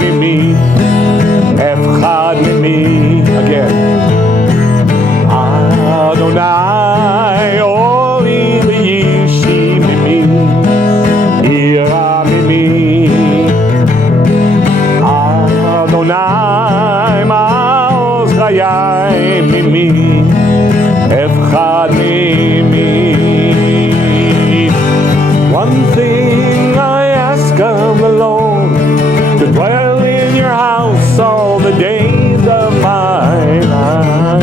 mimi, Echad mimi. Again. Adonai, Oli v'yishi mimi, Ira mimi. Adonai, Ma'oz chayai mimi, Echad mimi. One thing I ask of the Lord, to dwell in your house all the days of my life.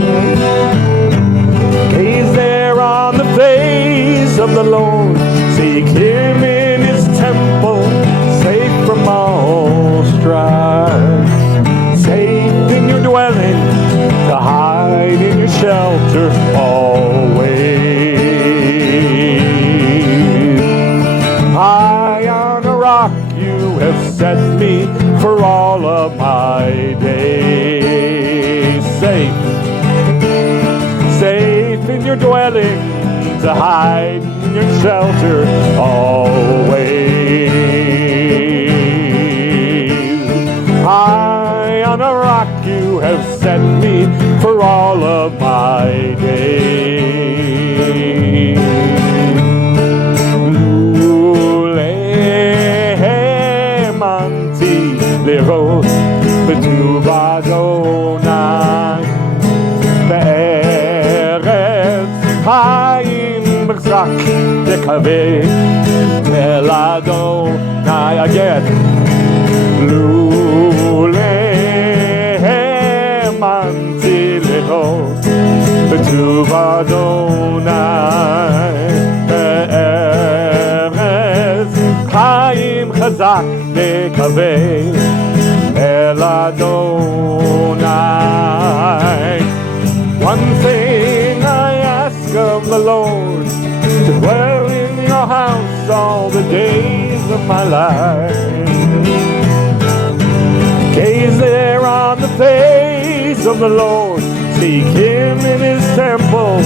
Gaze there on the face of the Lord, seek him in his temple, safe from all strife. Safe in your dwelling, to hide in your shelter always. High on a rock you have set me for all of my days. Safe in your dwelling, to hide in your shelter always. High on a rock you have set me for all of my days. Lulehemanti lirot b'tuv Adonai be'eretz hayim b'chzak tekaveh el Adonai. Again. Lulehemanti lirot b'tuv Adonai be'eretz hayim chazak tekaveh el Adonai. One thing I ask of the Lord, to dwell in your house all the days of my life. Gaze there on the face of the Lord, seek him in his temple,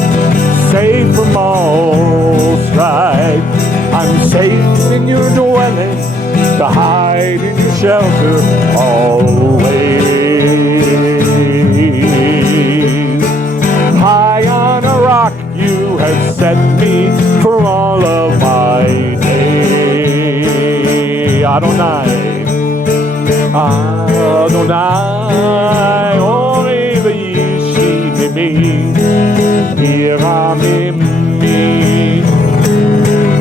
safe from all strife. I'm safe in your dwelling, to hide in your shelter always. High on a rock you have set me for all of my days. Adonai, Adonai, Oli v'yishi mimi, Ira mimi.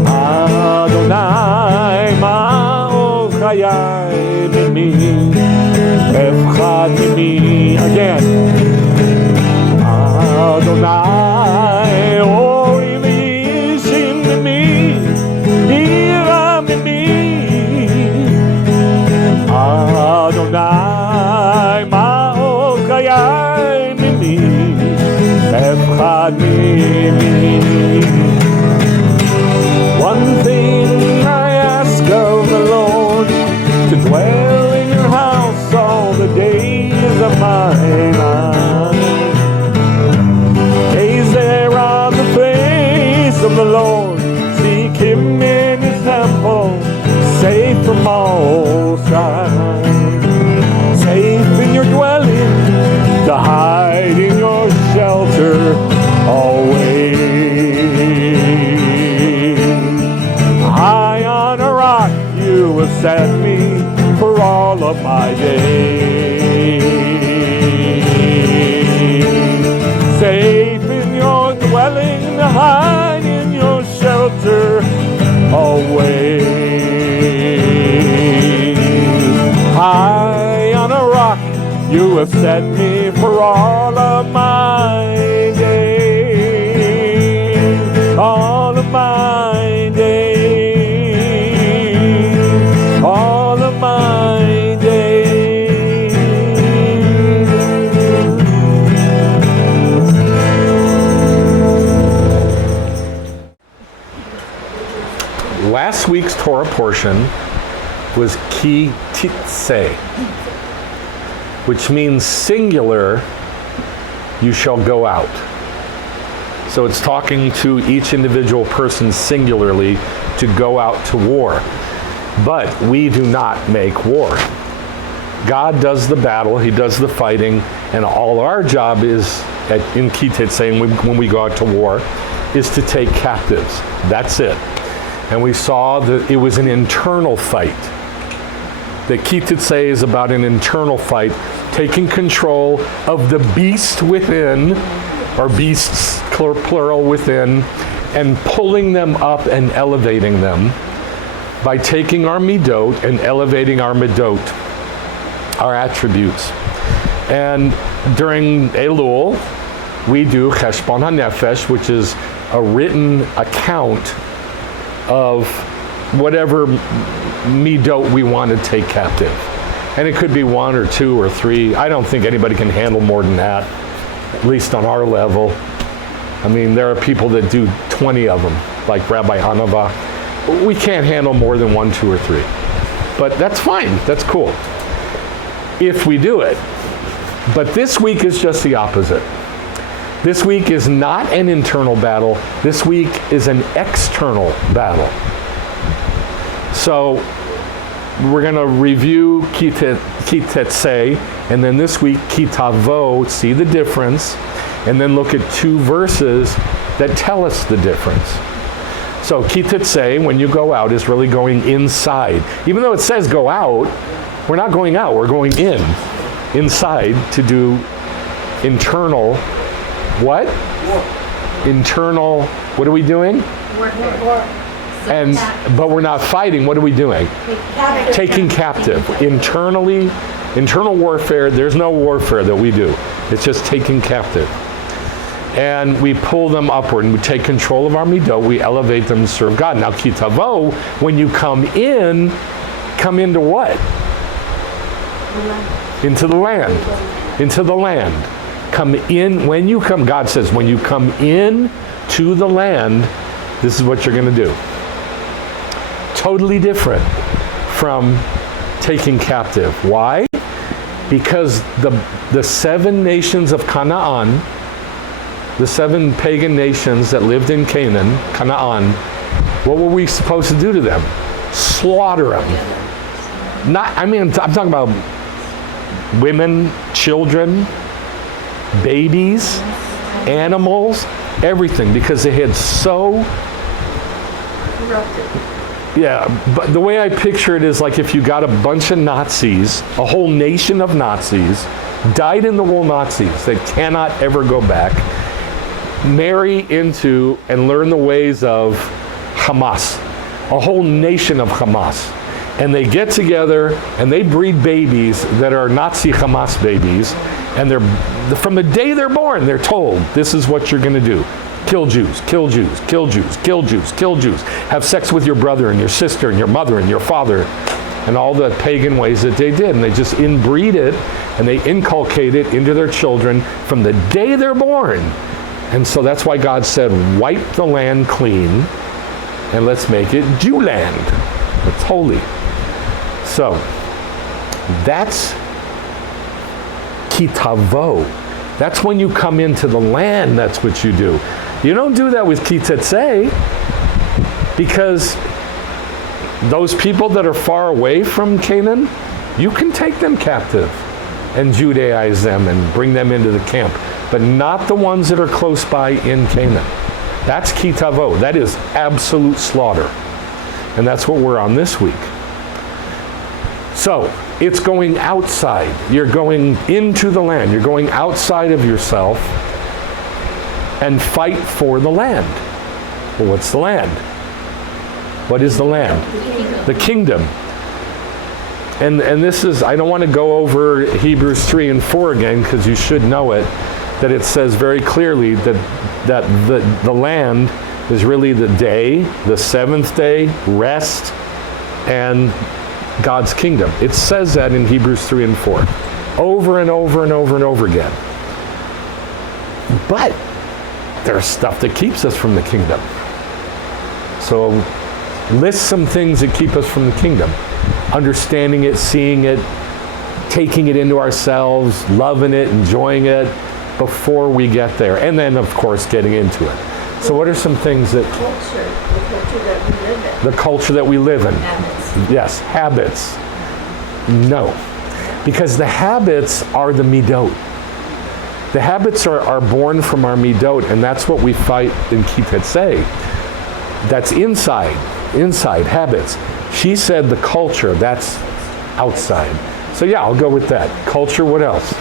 Adonai, Ma'oz chayai mimi, Echad mimi. Again. Adonai, Oli v'yishi mimi, Ira mimi. Adonai, Ma'oz chayai mimi, Echad mimi. One thing I ask of the Lord, to dwell in your house all the days of my life. Gaze there on the face of the Lord, seek him in his temple, safe from all strife. Safe in your dwelling, to hide in your shelter always. High on a rock you have set me for all of my days. Safe in your dwelling, to hide in your shelter always. High on a rock you have set me for all of my days. All of my days. All of my days. Last week's Torah portion was Key Tavo, which means singular, you shall go out. So it's talking to each individual person singularly to go out to war. But we do not make war. God does the battle, he does the fighting, and all our job is, in Key Tavo, when we go out to war, is to take captives. That's it. And we saw that it was an internal fight. That Key Tavo is about an internal fight, taking control of the beast within, or beasts, plural, within, and pulling them up and elevating them by taking our midot and elevating our midot, our attributes. And during Elul, we do Cheshbon HaNefesh, which is a written account of whatever midot we want to take captive. And it could be 1 or 2 or 3. I don't think anybody can handle more than that, at least on our level. I mean, there are people that do 20 of them, like Rabbi Hanava. We can't handle more than 1, 2, or 3. But that's fine, that's cool, if we do it. But this week is just the opposite. This week is not an internal battle. This week is an external battle. So we're going to review Key Tavo, and then this week Key Tavo, see the difference, and then look at 2 verses that tell us the difference. So Key Tavo, when you go out, is really going inside. Even though it says go out, we're not going out, we're going inside to do internal, what? Internal, what are we doing? But we're not fighting, what are we doing? Taking captive. Internal warfare, there's no warfare that we do. It's just taking captive. And we pull them upward, and we take control of our midot, we elevate them to serve God. Now, Key Tavo, when you come into what? Into the land. Into the land. Come in, when you come, God says, when you come in to the land, this is what you're going to do. Totally different from taking captive. Why? Because the 7 nations of Canaan, the 7 pagan nations that lived in Canaan, what were we supposed to do to them? Slaughter them. I'm talking about women, children, babies, animals, everything, because they had so corrupted. Yeah, but the way I picture it is like if you got a bunch of Nazis, a whole nation of Nazis, dyed-in-the-wool Nazis that cannot ever go back, marry into and learn the ways of Hamas, a whole nation of Hamas. And they get together and they breed babies that are Nazi Hamas babies, and they're from the day they're born, they're told, this is what you're going to do. Kill Jews, kill Jews, kill Jews, kill Jews, kill Jews. Have sex with your brother and your sister and your mother and your father, and all the pagan ways that they did. And they just inbreed it, and they inculcate it into their children from the day they're born. And so that's why God said, wipe the land clean, and let's make it Jew land. It's holy. So, that's Key Tavo. That's when you come into the land, that's what you do. You don't do that with Key Tavo, because those people that are far away from Canaan, you can take them captive and Judaize them and bring them into the camp, but not the ones that are close by in Canaan. That's Key Tavo. That is absolute slaughter. And that's what we're on this week. So, it's going outside. You're going into the land. You're going outside of yourself and fight for the land. Well, what's the land? What is the land? The kingdom. And this is, I don't want to go over Hebrews 3 and 4 again, because you should know it, that it says very clearly that the land is really the day, the 7th day, rest, and God's kingdom. It says that in Hebrews 3 and 4. Over and over and over and over again. But there's stuff that keeps us from the kingdom. So list some things that keep us from the kingdom. Understanding it, seeing it, taking it into ourselves, loving it, enjoying it before we get there. And then, of course, getting into it. So what are some things that... The culture that we live in. Habits. Yes, habits. No. Because the habits are the midot. The habits are born from our midot, and that's what we fight in Key Tavo. That's inside habits. She said the culture, that's outside. So yeah, I'll go with that. Culture, what else?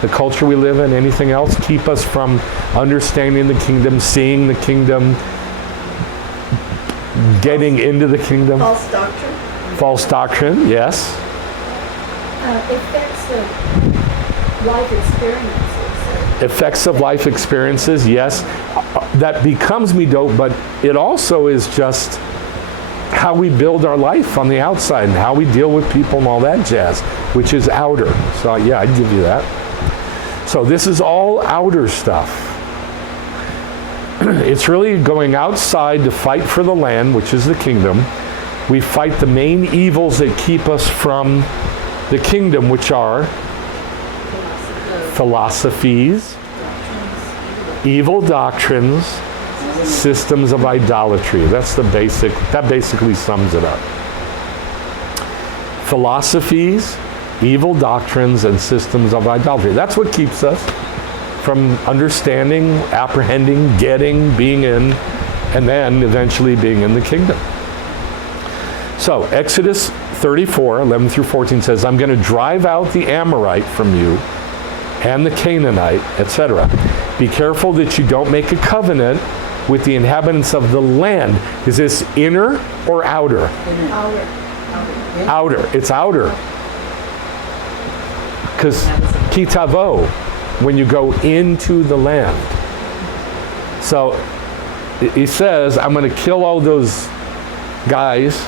The culture we live in, anything else? Keep us from understanding the kingdom, seeing the kingdom, getting into the kingdom. False doctrine. False doctrine, yes. Effects of life experiences. Effects of life experiences, yes. That becomes midot, but it also is just how we build our life on the outside and how we deal with people and all that jazz, which is outer. So yeah, I'd give you that. So this is all outer stuff. It's really going outside to fight for the land, which is the kingdom. We fight the main evils that keep us from the kingdom, which are philosophies, evil doctrines, systems of idolatry. That's the basic, that basically sums it up. Philosophies, evil doctrines, and systems of idolatry. That's what keeps us from understanding, apprehending, getting, being in, and then eventually being in the kingdom. So Exodus 34, 11 through 14 says, I'm going to drive out the Amorite from you and the Canaanite, etc. Be careful that you don't make a covenant with the inhabitants of the land. Is this inner or outer? Outer. Outer. It's outer. Because Key Tavo, when you go into the land. So he says, I'm going to kill all those guys.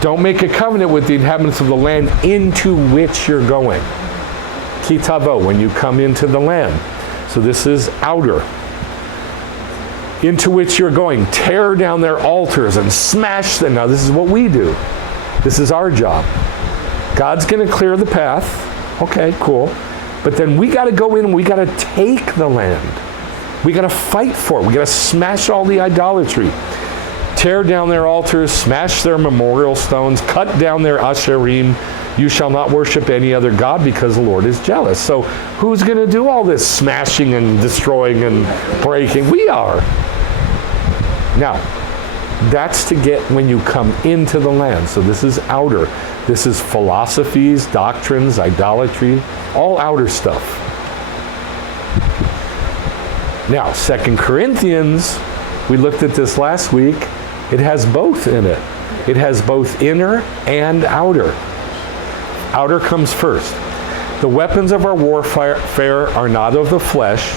Don't make a covenant with the inhabitants of the land into which you're going. Key Tavo, when you come into the land. So this is outer. Into which you're going. Tear down their altars and smash them. Now this is what we do. This is our job. God's going to clear the path. Okay, cool. But then we got to go in and we got to take the land. We got to fight for it. We got to smash all the idolatry. Tear down their altars, smash their memorial stones, cut down their asherim. You shall not worship any other god because the Lord is jealous. So who's going to do all this smashing and destroying and breaking? We are. Now, that's to get when you come into the land. So this is outer. This is philosophies, doctrines, idolatry, all outer stuff. Now, 2 Corinthians, we looked at this last week. It has both in it. It has both inner and outer. Outer comes first. The weapons of our warfare are not of the flesh,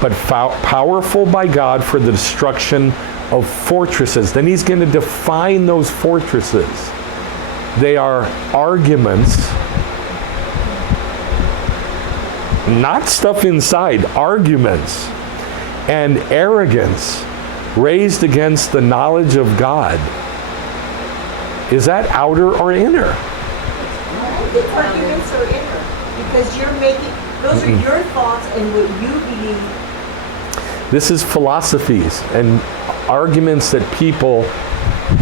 but powerful by God for the destruction of fortresses. Then he's going to define those fortresses. They are arguments, not stuff inside, arguments and arrogance raised against the knowledge of God. Is that outer or inner? I think arguments are inner because you're making, those are your thoughts and what you believe. This is philosophies and arguments that people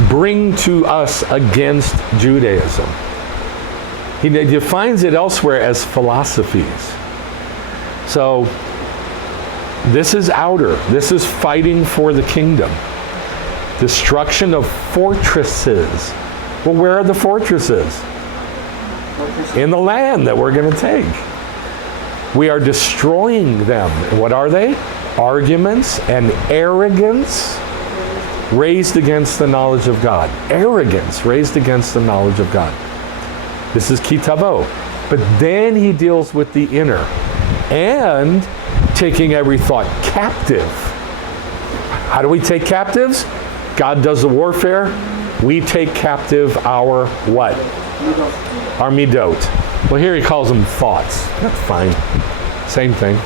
bring to us against Judaism. He defines it elsewhere as philosophies. So this is outer. This is fighting for the kingdom. Destruction of fortresses. Well, where are the fortresses? In the land that we're going to take. We are destroying them. What are they? Arguments and arrogance raised against the knowledge of God. Arrogance raised against the knowledge of God. This is Key Tavo. But then he deals with the inner and taking every thought captive. How do we take captives? God does the warfare. We take captive our what? Our midot. Well, here he calls them thoughts. That's fine. Same thing.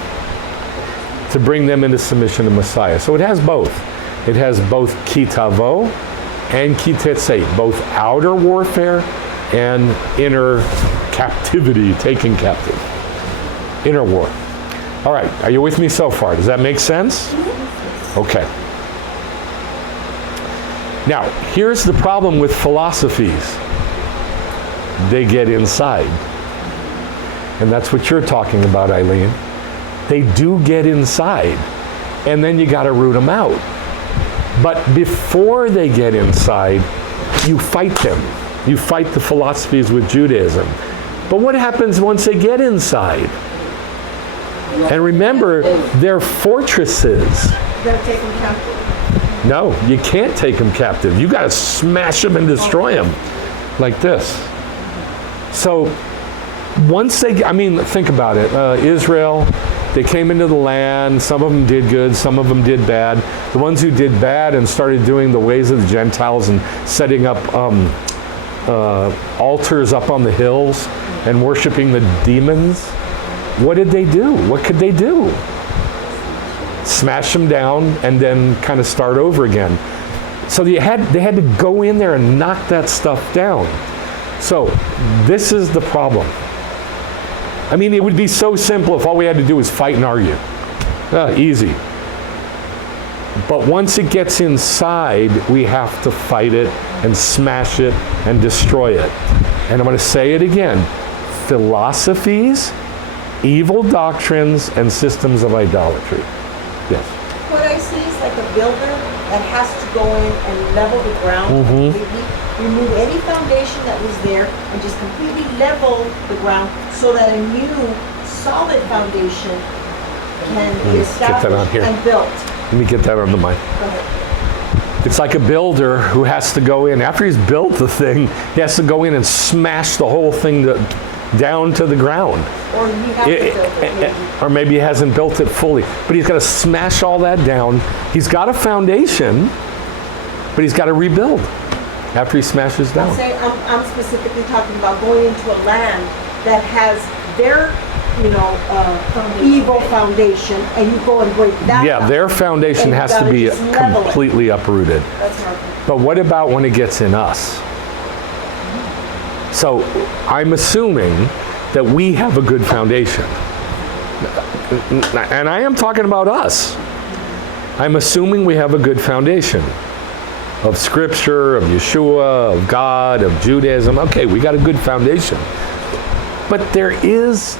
To bring them into submission to Messiah. So it has both. It has both Key Tavo and Key Tavo, both outer warfare and inner captivity, taking captive. Inner war. All right, are you with me so far? Does that make sense? Okay. Now, here's the problem with philosophies. They get inside. and that's what you're talking about, Eileen, they do get inside, and then you got to root them out. But before they get inside, you fight them. You fight the philosophies with Judaism. But what happens once they get inside? And remember, they're fortresses. You gotta take them captive. No, you can't take them captive. You got to smash them and destroy them like this. So once they, I mean, think about it. Israel, they came into the land. Some of them did good, some of them did bad. The ones who did bad and started doing the ways of the Gentiles and setting up altars up on the hills and worshiping the demons, what did they do? What could they do? Smash them down and then kind of start over again. So they had to go in there and knock that stuff down. So this is the problem. I mean, it would be so simple if all we had to do was fight and argue. Easy. But once it gets inside, we have to fight it and smash it and destroy it. And I'm going to say it again. Philosophies, evil doctrines, and systems of idolatry. Yes. What I see is like a builder that has to go in and level the ground completely, remove any foundation that was there, and just completely level the ground so that a new solid foundation can be established and built. Let me get that on the mic. Go ahead. It's like a builder who has to go in, after he's built the thing, he has to go in and smash the whole thing down to the ground. Or he has to build it. Or maybe he hasn't built it fully. But he's got to smash all that down. He's got a foundation, but he's got to rebuild after he smashes down. I'm specifically talking about going into a land that has their, evil foundation, and you go and break that down. Their foundation has to be completely uprooted. That's right. But what about when it gets in us? So I'm assuming that we have a good foundation. And I am talking about us. I'm assuming we have a good foundation of Scripture, of Yeshua, of God, of Judaism. Okay, we got a good foundation. But there is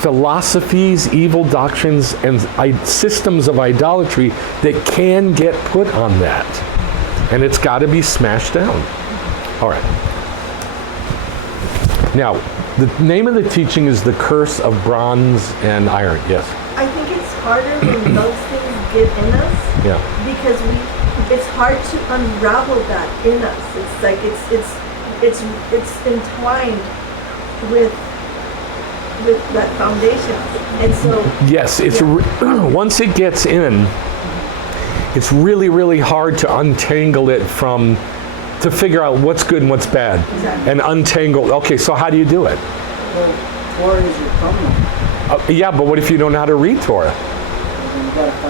philosophies, evil doctrines, and systems of idolatry that can get put on that. And it's got to be smashed down. All right. Now, the name of the teaching is The Curse of Bronze and Iron. Yes? I think it's harder when those things get in us. Yeah. Because it's hard to unravel that in us. It's like it's entwined with that foundation. And so yes, it's once it gets in, it's really, really hard to untangle it to figure out what's good and what's bad. Exactly. And untangle. Okay, so how do you do it? Well, Torah is your covenant. Yeah, but what if you don't know how to read Torah?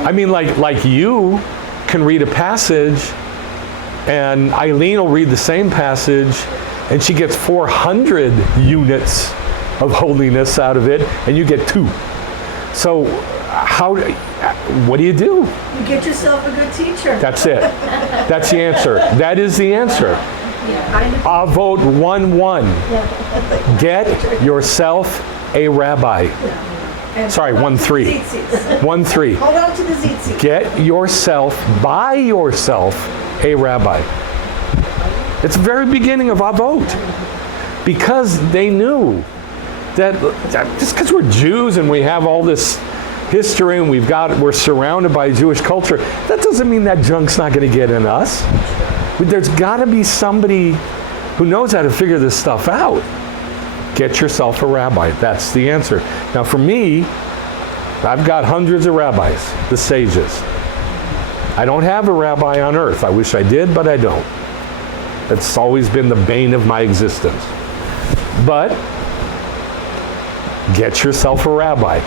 I mean, like you can read a passage, and Eileen will read the same passage, and she gets 400 units of holiness out of it, and you get 2. So what do? you get yourself a good teacher. That's it. That's the answer. That is the answer. Avot 1:1. Get yourself a rabbi. Sorry, 1:3. 1:3. Hold on to the tzitzit. Get buy yourself a rabbi. It's the very beginning of Avot. Because they knew that just because we're Jews and we have all this history and we're surrounded by Jewish culture, that doesn't mean that junk's not going to get in us. There's got to be somebody who knows how to figure this stuff out. Get yourself a rabbi. That's the answer. Now for me, I've got hundreds of rabbis, the sages. I don't have a rabbi on earth. I wish I did, but I don't. That's always been the bane of my existence. But get yourself a rabbi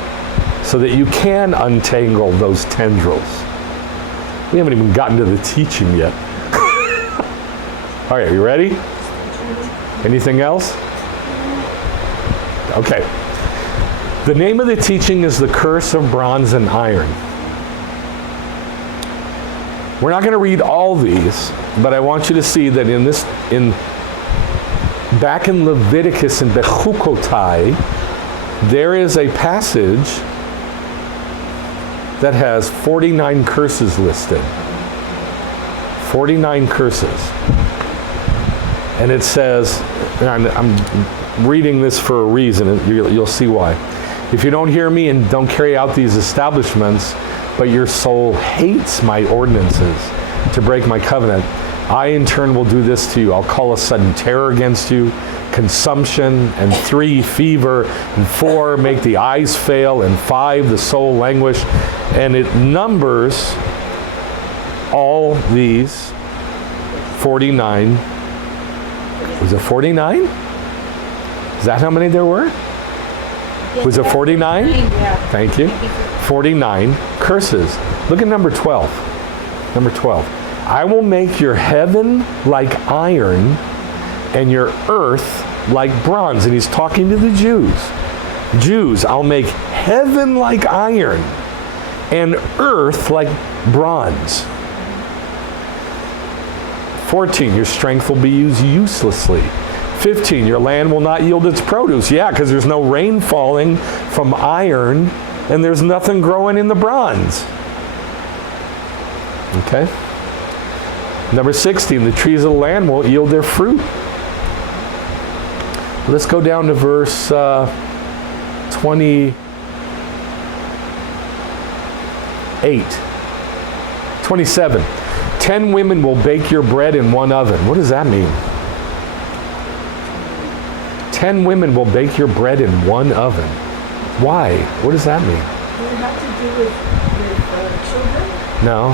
so that you can untangle those tendrils. We haven't even gotten to the teaching yet. All right, you ready? Anything else? Okay. The name of the teaching is The Curse of Bronze and Iron. We're not going to read all these, but I want you to see that back in Leviticus in Bechukotai, there is a passage that has 49 curses listed. 49 curses. And it says, and I'm reading this for a reason, and you'll see why. If you don't hear me and don't carry out these establishments, but your soul hates my ordinances to break my covenant, I in turn will do this to you. I'll call a sudden terror against you, consumption, and 3, fever, and 4, make the eyes fail, and 5, the soul languish. And it numbers all these 49. Was it 49? Is that how many there were? Was it 49? Yeah. Thank you. 49 curses. Look at number 12. Number 12. I will make your heaven like iron and your earth like bronze. And he's talking to the Jews. Jews, I'll make heaven like iron and earth like bronze. 14, your strength will be used uselessly. 15, your land will not yield its produce. Yeah, because there's no rain falling from iron and there's nothing growing in the bronze. Okay? Number 16, the trees of the land won't yield their fruit. Let's go down to verse 28. 27. 10 women will bake your bread in one oven. What does that mean? 10 women will bake your bread in one oven. Why? What does that mean? Does it have to do with children? No.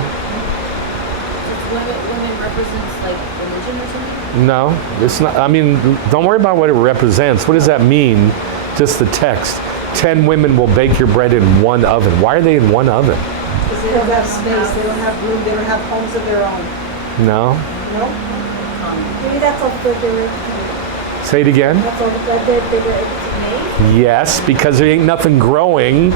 Women represents like religion or something? No, it's not. I mean, don't worry about what it represents. What does that mean? Just the text. 10 women will bake your bread in one oven. Why are they in one oven? Because they don't have space, they don't have room, they don't have homes of their own. No. No? Maybe that's all that they were Say it again. That's all that they were able to make. Yes, because there ain't nothing growing.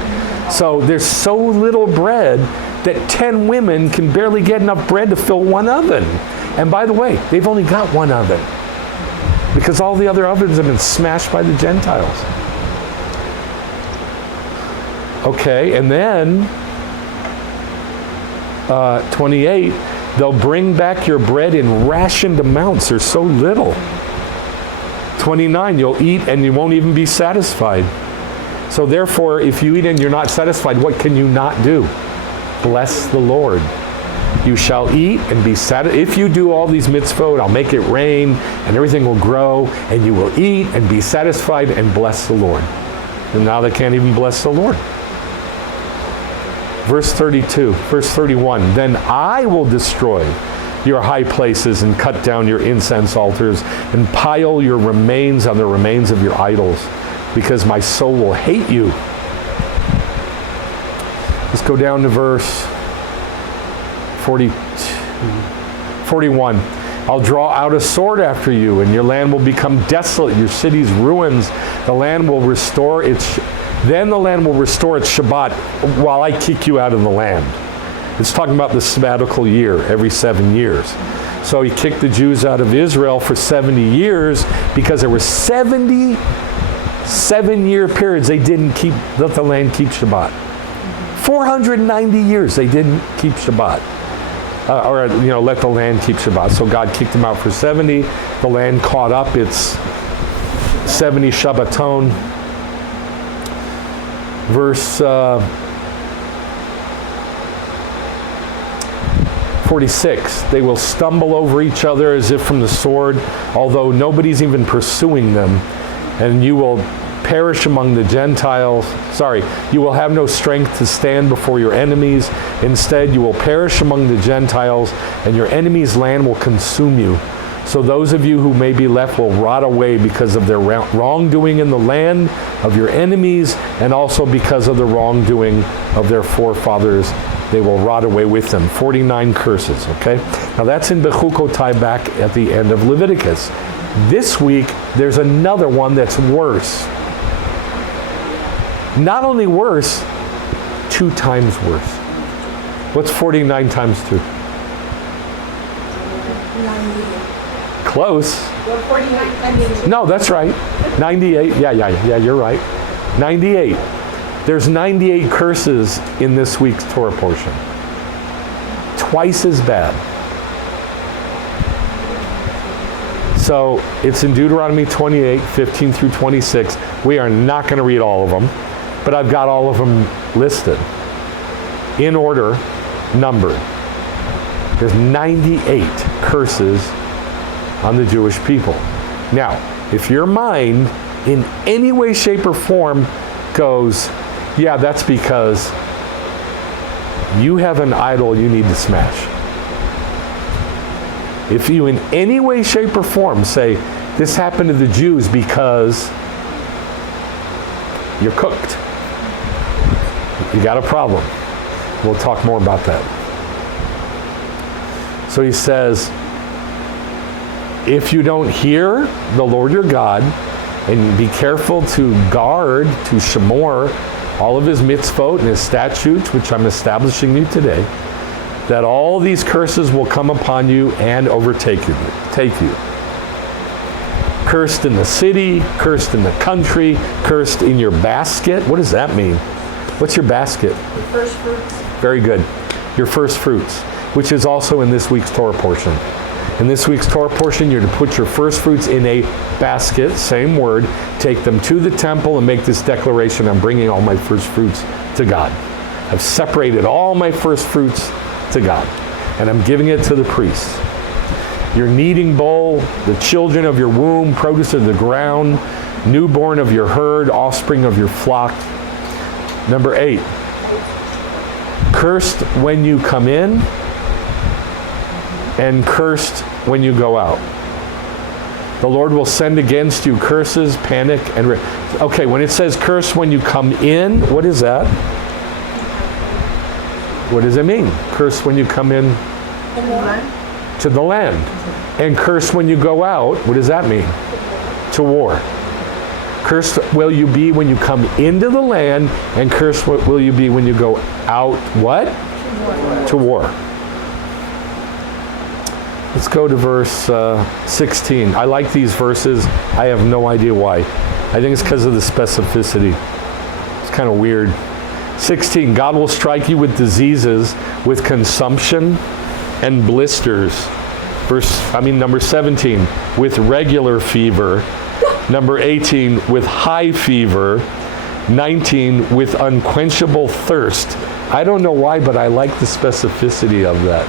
So there's so little bread that 10 women can barely get enough bread to fill one oven. And by the way, they've only got one oven because all the other ovens have been smashed by the Gentiles. Okay, and then 28, they'll bring back your bread in rationed amounts. There's so little. 29, you'll eat and you won't even be satisfied. So therefore, if you eat and you're not satisfied, what can you not do? Bless the Lord. You shall eat and be satisfied. If you do all these mitzvot, I'll make it rain and everything will grow and you will eat and be satisfied and bless the Lord. And now they can't even bless the Lord. Verse 32, verse 31, then I will destroy your high places and cut down your incense altars and pile your remains on the remains of your idols, because my soul will hate you. Let's go down to verse 41. I'll draw out a sword after you, and your land will become desolate, your cities ruins. The land will restore its Shabbat while I kick you out of the land. It's talking about the sabbatical year every 7 years. So he kicked the Jews out of Israel for 70 years because there were 70 7-year periods they didn't let the land keep Shabbat. 490 years they didn't keep Shabbat. Let the land keep Shabbat. So God kicked them out for 70. The land caught up its 70 Shabbaton. Verse 46, they will stumble over each other as if from the sword, although nobody's even pursuing them. And you will perish among the Gentiles. You will have no strength to stand before your enemies. Instead, you will perish among the Gentiles, and your enemy's land will consume you. So those of you who may be left will rot away because of their wrongdoing in the land of your enemies, and also because of the wrongdoing of their forefathers. They will rot away with them. 49 curses, okay? Now that's in Bechukotai back at the end of Leviticus. This week, there's another one that's worse. Not only worse, 2 times worse. What's 49 times 2? 90. Close. Well, 49, I mean, No, that's right. 98. Yeah, you're right. 98. There's 98 curses in this week's Torah portion. Twice as bad. So it's in Deuteronomy 28, 15 through 26. We are not going to read all of them, but I've got all of them listed in order, numbered. There's 98 curses on the Jewish people. Now, if your mind in any way, shape, or form goes, yeah, that's because you have an idol you need to smash. If you in any way, shape, or form say, this happened to the Jews because you're cooked, you got a problem. We'll talk more about that. So he says, if you don't hear the Lord your God, and be careful to guard, to shamor, all of his mitzvot and his statutes, which I'm establishing you today, that all these curses will come upon you and overtake you. Cursed in the city, cursed in the country, cursed in your basket. What does that mean? What's your basket? the first fruits. Very good. Your first fruits, which is also in this week's Torah portion. In this week's Torah portion, you're to put your first fruits in a basket, same word, take them to the temple and make this declaration, I'm bringing all my first fruits to God. I've separated all my first fruits to God, and I'm giving it to the priests. Your kneading bowl, the children of your womb, produce of the ground, newborn of your herd, offspring of your flock. Number 8, cursed when you come in and cursed when you go out. The Lord will send against you curses, panic, and... Okay, when it says curse when you come in, what is that? What does it mean? Curse when you come in to the land. And curse when you go out, what does that mean? To war. Cursed will you be when you come into the land, and cursed will you be when you go out, what? To war. Let's go to verse 16. I like these verses. I have no idea why. I think it's because of the specificity. It's kind of weird. 16, God will strike you with diseases, with consumption and blisters. Number 17, with regular fever. Number 18, with high fever. 19, with unquenchable thirst. I don't know why, but I like the specificity of that.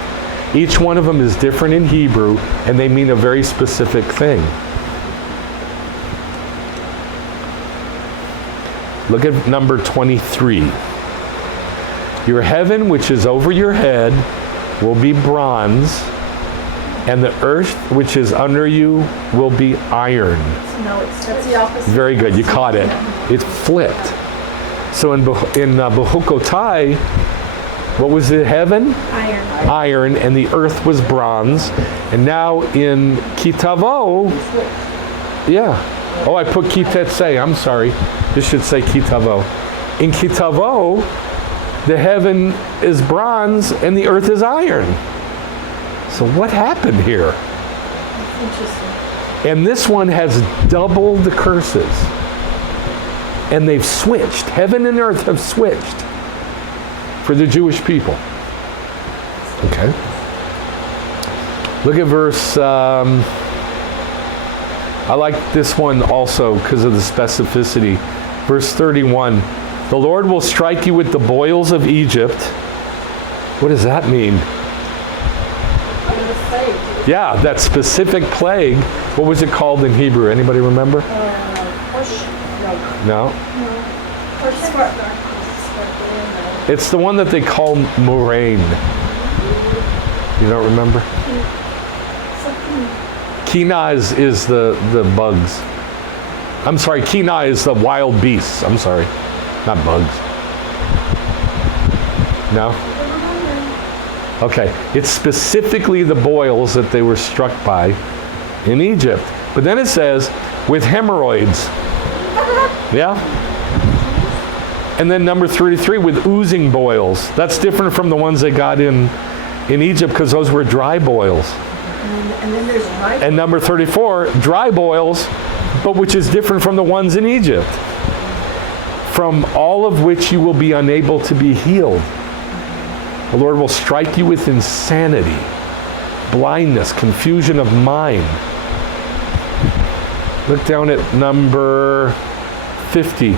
Each one of them is different in Hebrew, and they mean a very specific thing. Look at number 23. Your heaven, which is over your head, will be bronze, and the earth, which is under you, will be iron. No, that's the opposite. Very good, you caught it. It's flipped. So in Behukotai, what was the heaven? Iron. Iron, and the earth was bronze. And now in Key Tavo, yeah. Oh, I put Key Tetsei, I'm sorry. This should say Key Tavo. In Key Tavo, the heaven is bronze and the earth is iron. So what happened here? Interesting. And this one has double the curses. And they've switched. Heaven and earth have switched for the Jewish people. Okay. Look at verse, I like this one also because of the specificity. Verse 31, the Lord will strike you with the boils of Egypt. What does that mean? Yeah, that specific plague. What was it called in Hebrew? Anybody remember? No? It's the one that they call murrain. You don't remember? Kina is the bugs. I'm sorry, Kina is the wild beasts. I'm sorry, not bugs. No? Okay, it's specifically the boils that they were struck by in Egypt. But then it says, with hemorrhoids. Yeah? And then number 33, with oozing boils. That's different from the ones they got in Egypt because those were dry boils. And then there's dry. And number 34, dry boils, but which is different from the ones in Egypt. From all of which you will be unable to be healed. The Lord will strike you with insanity, blindness, confusion of mind. Look down at number 50.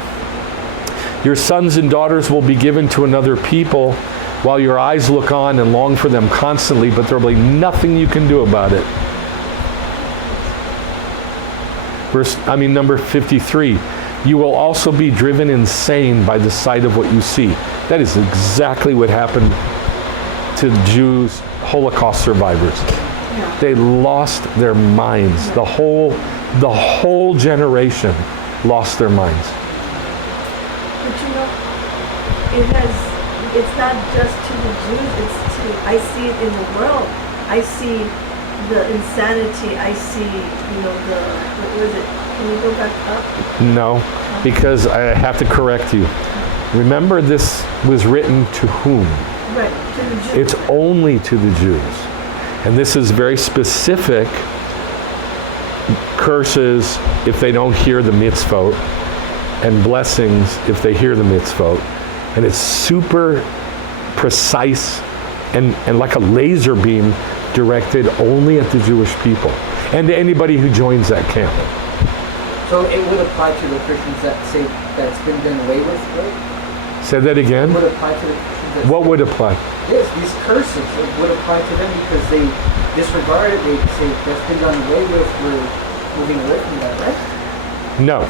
Your sons and daughters will be given to another people while your eyes look on and long for them constantly, but there will be nothing you can do about it. Number 53. You will also be driven insane by the sight of what you see. That is exactly what happened to Jews, Holocaust survivors. Yeah. They lost their minds. The whole generation lost their minds. But you know, it's not just to the Jews, I see it in the world. I see the insanity, I see, what was it? Can you go back up? No, because I have to correct you. Remember, this was written to whom? Right, to the Jews. It's only to the Jews. And this is very specific curses if they don't hear the mitzvot, and blessings if they hear the mitzvot. And it's super precise and like a laser beam directed only at the Jewish people and to anybody who joins that camp. So it would apply to the Christians that say that's been done away with, right? Say that again? It would apply to the Christians that What would apply? Yes, these curses would apply to them because they disregard it. They say that's been done away with. We're moving away from that, right? No.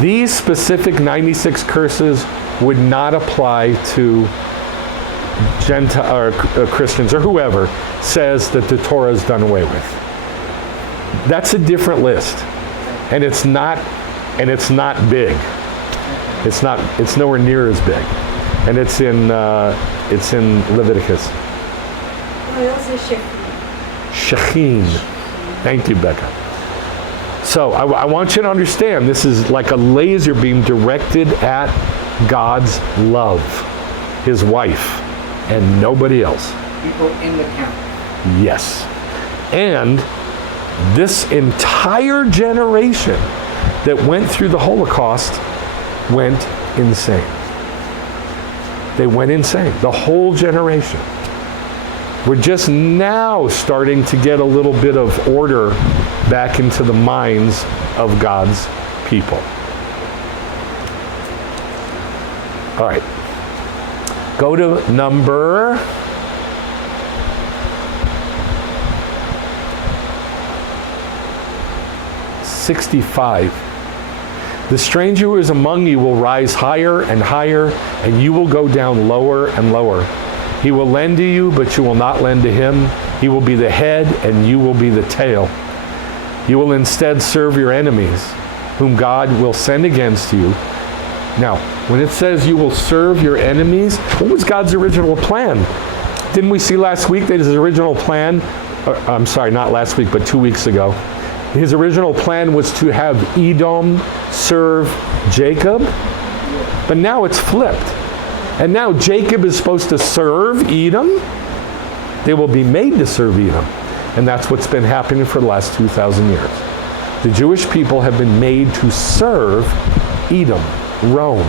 These specific 96 curses would not apply to Gentile or Christians or whoever says that the Torah is done away with. That's a different list, and it's not big. It's nowhere near as big, and it's in Leviticus. What else is Shechin. Thank you, Becca. So I want you to understand, this is like a laser beam directed at God's love, his wife, and nobody else. People in the camp. Yes. And this entire generation that went through the Holocaust went insane. They went insane. The whole generation. We're just now starting to get a little bit of order back into the minds of God's people. All right. Go to number 65. The stranger who is among you will rise higher and higher, and you will go down lower and lower. He will lend to you, but you will not lend to him. He will be the head, and you will be the tail. You will instead serve your enemies, whom God will send against you. Now, when it says you will serve your enemies, what was God's original plan? Didn't we see last week that his original plan, I'm sorry, not last week, but 2 weeks ago, his original plan was to have Edom serve Jacob, but now it's flipped. And now Jacob is supposed to serve Edom. They will be made to serve Edom. And that's what's been happening for the last 2,000 years. The Jewish people have been made to serve Edom, Rome.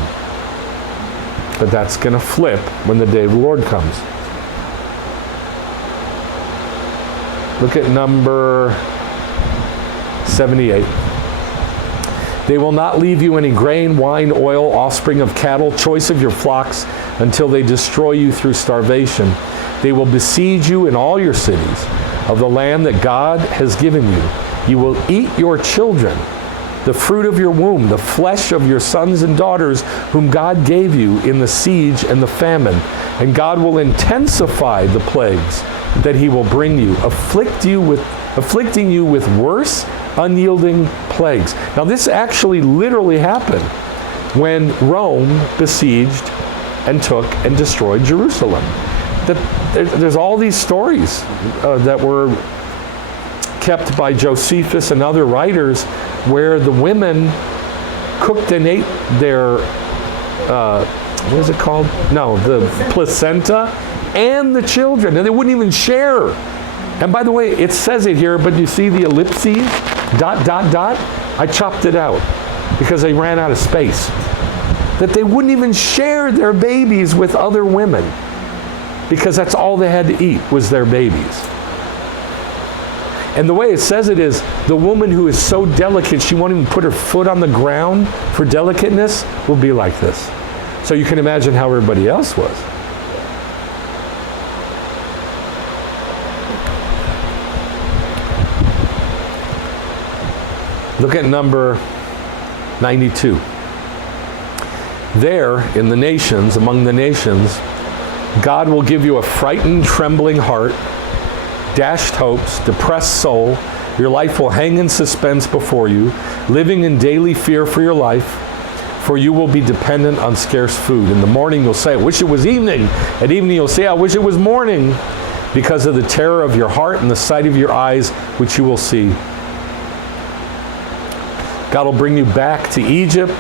But that's going to flip when the day of the Lord comes. Look at number 78. They will not leave you any grain, wine, oil, offspring of cattle, choice of your flocks, until they destroy you through starvation. They will besiege you in all your cities of the land that God has given you. You will eat your children, the fruit of your womb, the flesh of your sons and daughters, whom God gave you in the siege and the famine. And God will intensify the plagues that he will bring you, afflicting you with worse, unyielding plagues. Now this actually literally happened when Rome besieged and took and destroyed Jerusalem. There's all these stories that were kept by Josephus and other writers where the women cooked and ate their, what is it called? No, the placenta and the children, and they wouldn't even share. And by the way, it says it here, but you see the ellipses, ... I chopped it out because I ran out of space. That they wouldn't even share their babies with other women because that's all they had to eat was their babies. And the way it says it is, the woman who is so delicate she won't even put her foot on the ground for delicateness will be like this. So you can imagine how everybody else was. Look at number 92. There, in the nations, among the nations, God will give you a frightened, trembling heart, dashed hopes, depressed soul. Your life will hang in suspense before you, living in daily fear for your life, for you will be dependent on scarce food. In the morning you'll say, I wish it was evening. At evening you'll say, I wish it was morning, because of the terror of your heart and the sight of your eyes, which you will see. God will bring you back to Egypt,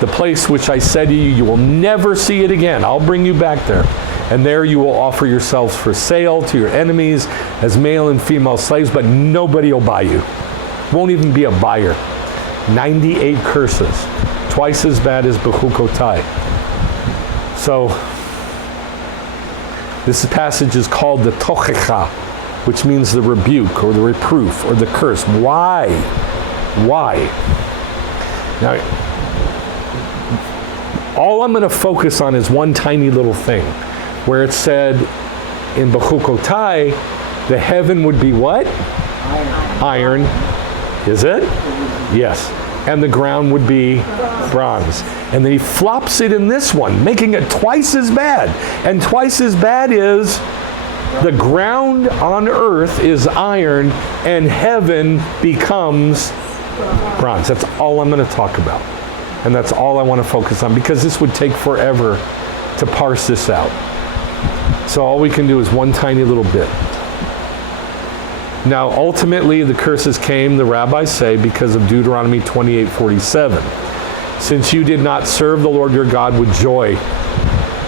the place which I said to you, you will never see it again. I'll bring you back there. And there you will offer yourselves for sale to your enemies as male and female slaves, but nobody will buy you. Won't even be a buyer. 98 curses. Twice as bad as Bechukotai. So, this passage is called the Tochecha, which means the rebuke or the reproof or the curse. Why? Why? Now, all I'm going to focus on is one tiny little thing, where it said in Bechukotai, the heaven would be what? Iron. Is it? Yes. And the ground would be bronze. And then he flops it in this one, making it twice as bad. And twice as bad is the ground on earth is iron and heaven becomes bronze. That's all I'm going to talk about. And that's all I want to focus on, because this would take forever to parse this out. So all we can do is one tiny little bit. Now, ultimately, the curses came, the rabbis say, because of Deuteronomy 28:47. Since you did not serve the Lord your God with joy.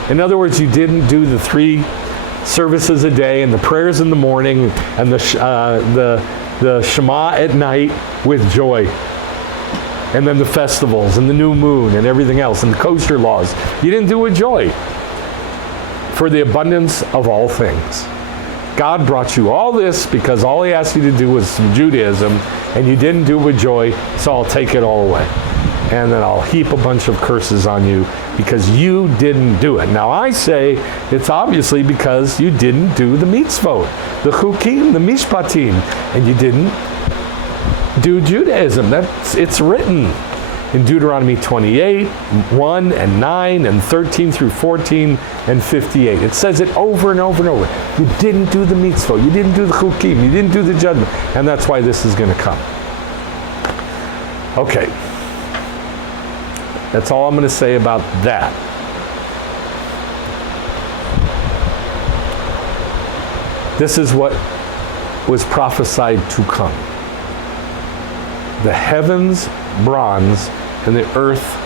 In other words, you didn't do the 3 services a day and the prayers in the morning and the Shema at night with joy. And then the festivals and the new moon and everything else and the kosher laws. You didn't do it with joy. For the abundance of all things. God brought you all this because all he asked you to do was some Judaism, and you didn't do it with joy, so I'll take it all away. And then I'll heap a bunch of curses on you because you didn't do it. Now I say it's obviously because you didn't do the mitzvot, the chukim, the mishpatim, and you didn't do Judaism. It's written in Deuteronomy 28, 1 and 9 and 13 through 14 and 58. It says it over and over and over. You didn't do the mitzvah. You didn't do the chukim. You didn't do the judgment. And that's why this is going to come. Okay. That's all I'm going to say about that. This is what was prophesied to come. The heavens, bronze, and the earth,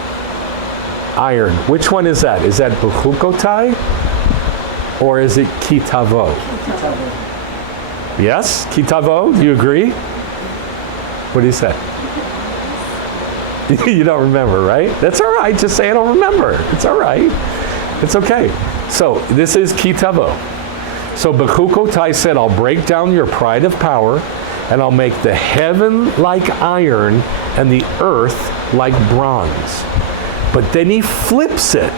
iron. Which one is that? Is that Bechukotai? Or is it Key Tavo? Yes? Key Tavo? Do you agree? What do you say? You don't remember, right? That's all right. Just say I don't remember. It's all right. It's okay. So this is Key Tavo. So Bechukotai said, I'll break down your pride of power, and I'll make the heaven like iron and the earth like bronze. But then he flips it,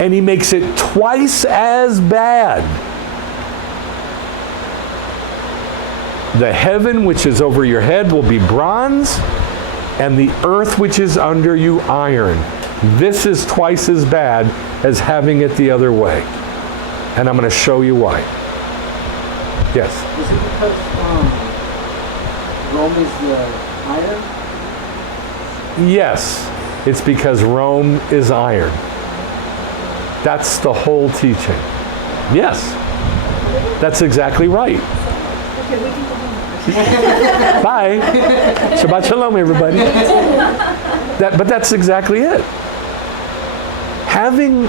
and he makes it twice as bad. The heaven which is over your head will be bronze, and the earth which is under you iron. This is twice as bad as having it the other way. And I'm going to show you why. Yes? Is it because Rome is the iron? Yes, it's because Rome is iron. That's the whole teaching. Yes, that's exactly right. Okay, we can go home. Bye. Shabbat shalom, everybody. But that's exactly it. Having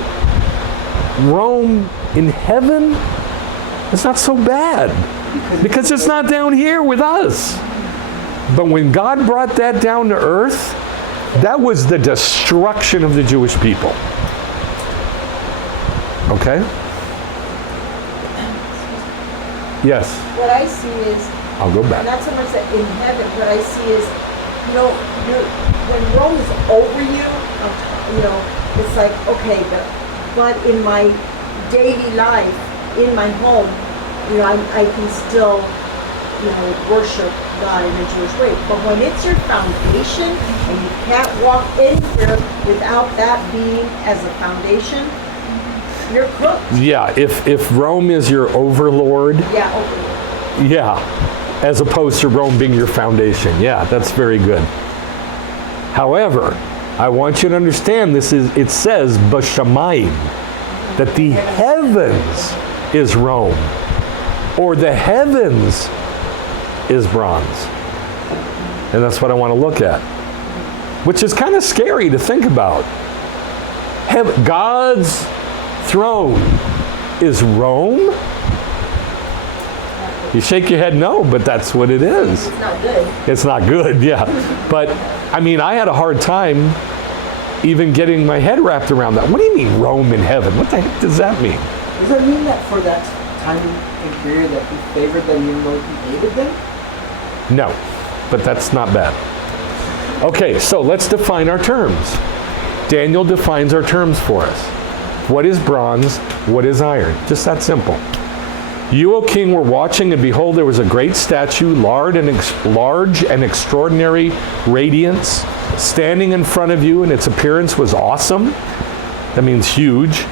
Rome in heaven is not so bad. Because it's not down here with us. But when God brought that down to earth, that was the destruction of the Jewish people. Okay? Yes. What I see is, I'll go back. not so much that in heaven, what I see is, when Rome is over you, it's like, okay, but in my daily life, in my home, I can still, worship God in a Jewish way. But when it's your foundation and you can't walk anywhere without that being as a foundation, you're cooked. Yeah, if Rome is your overlord, Yeah, overlord. yeah, as opposed to Rome being your foundation. Yeah, that's very good. However, I want you to understand it says Bashamayim, that the heavens is Rome, or the heavens is bronze. And that's what I want to look at, which is kind of scary to think about. God's throne is Rome? You shake your head no, but that's what it is. It's not good. It's not good, yeah. But, I had a hard time even getting my head wrapped around that. What do you mean Rome in heaven? What the heck does that mean? Does that mean that for that time and period that he favored them even though he hated them? No, but that's not bad. Okay, so let's define our terms. Daniel defines our terms for us. What is bronze? What is iron? Just that simple. You, O king, were watching, and behold, there was a great statue, large and extraordinary radiance, standing in front of you, and its appearance was awesome. That means huge.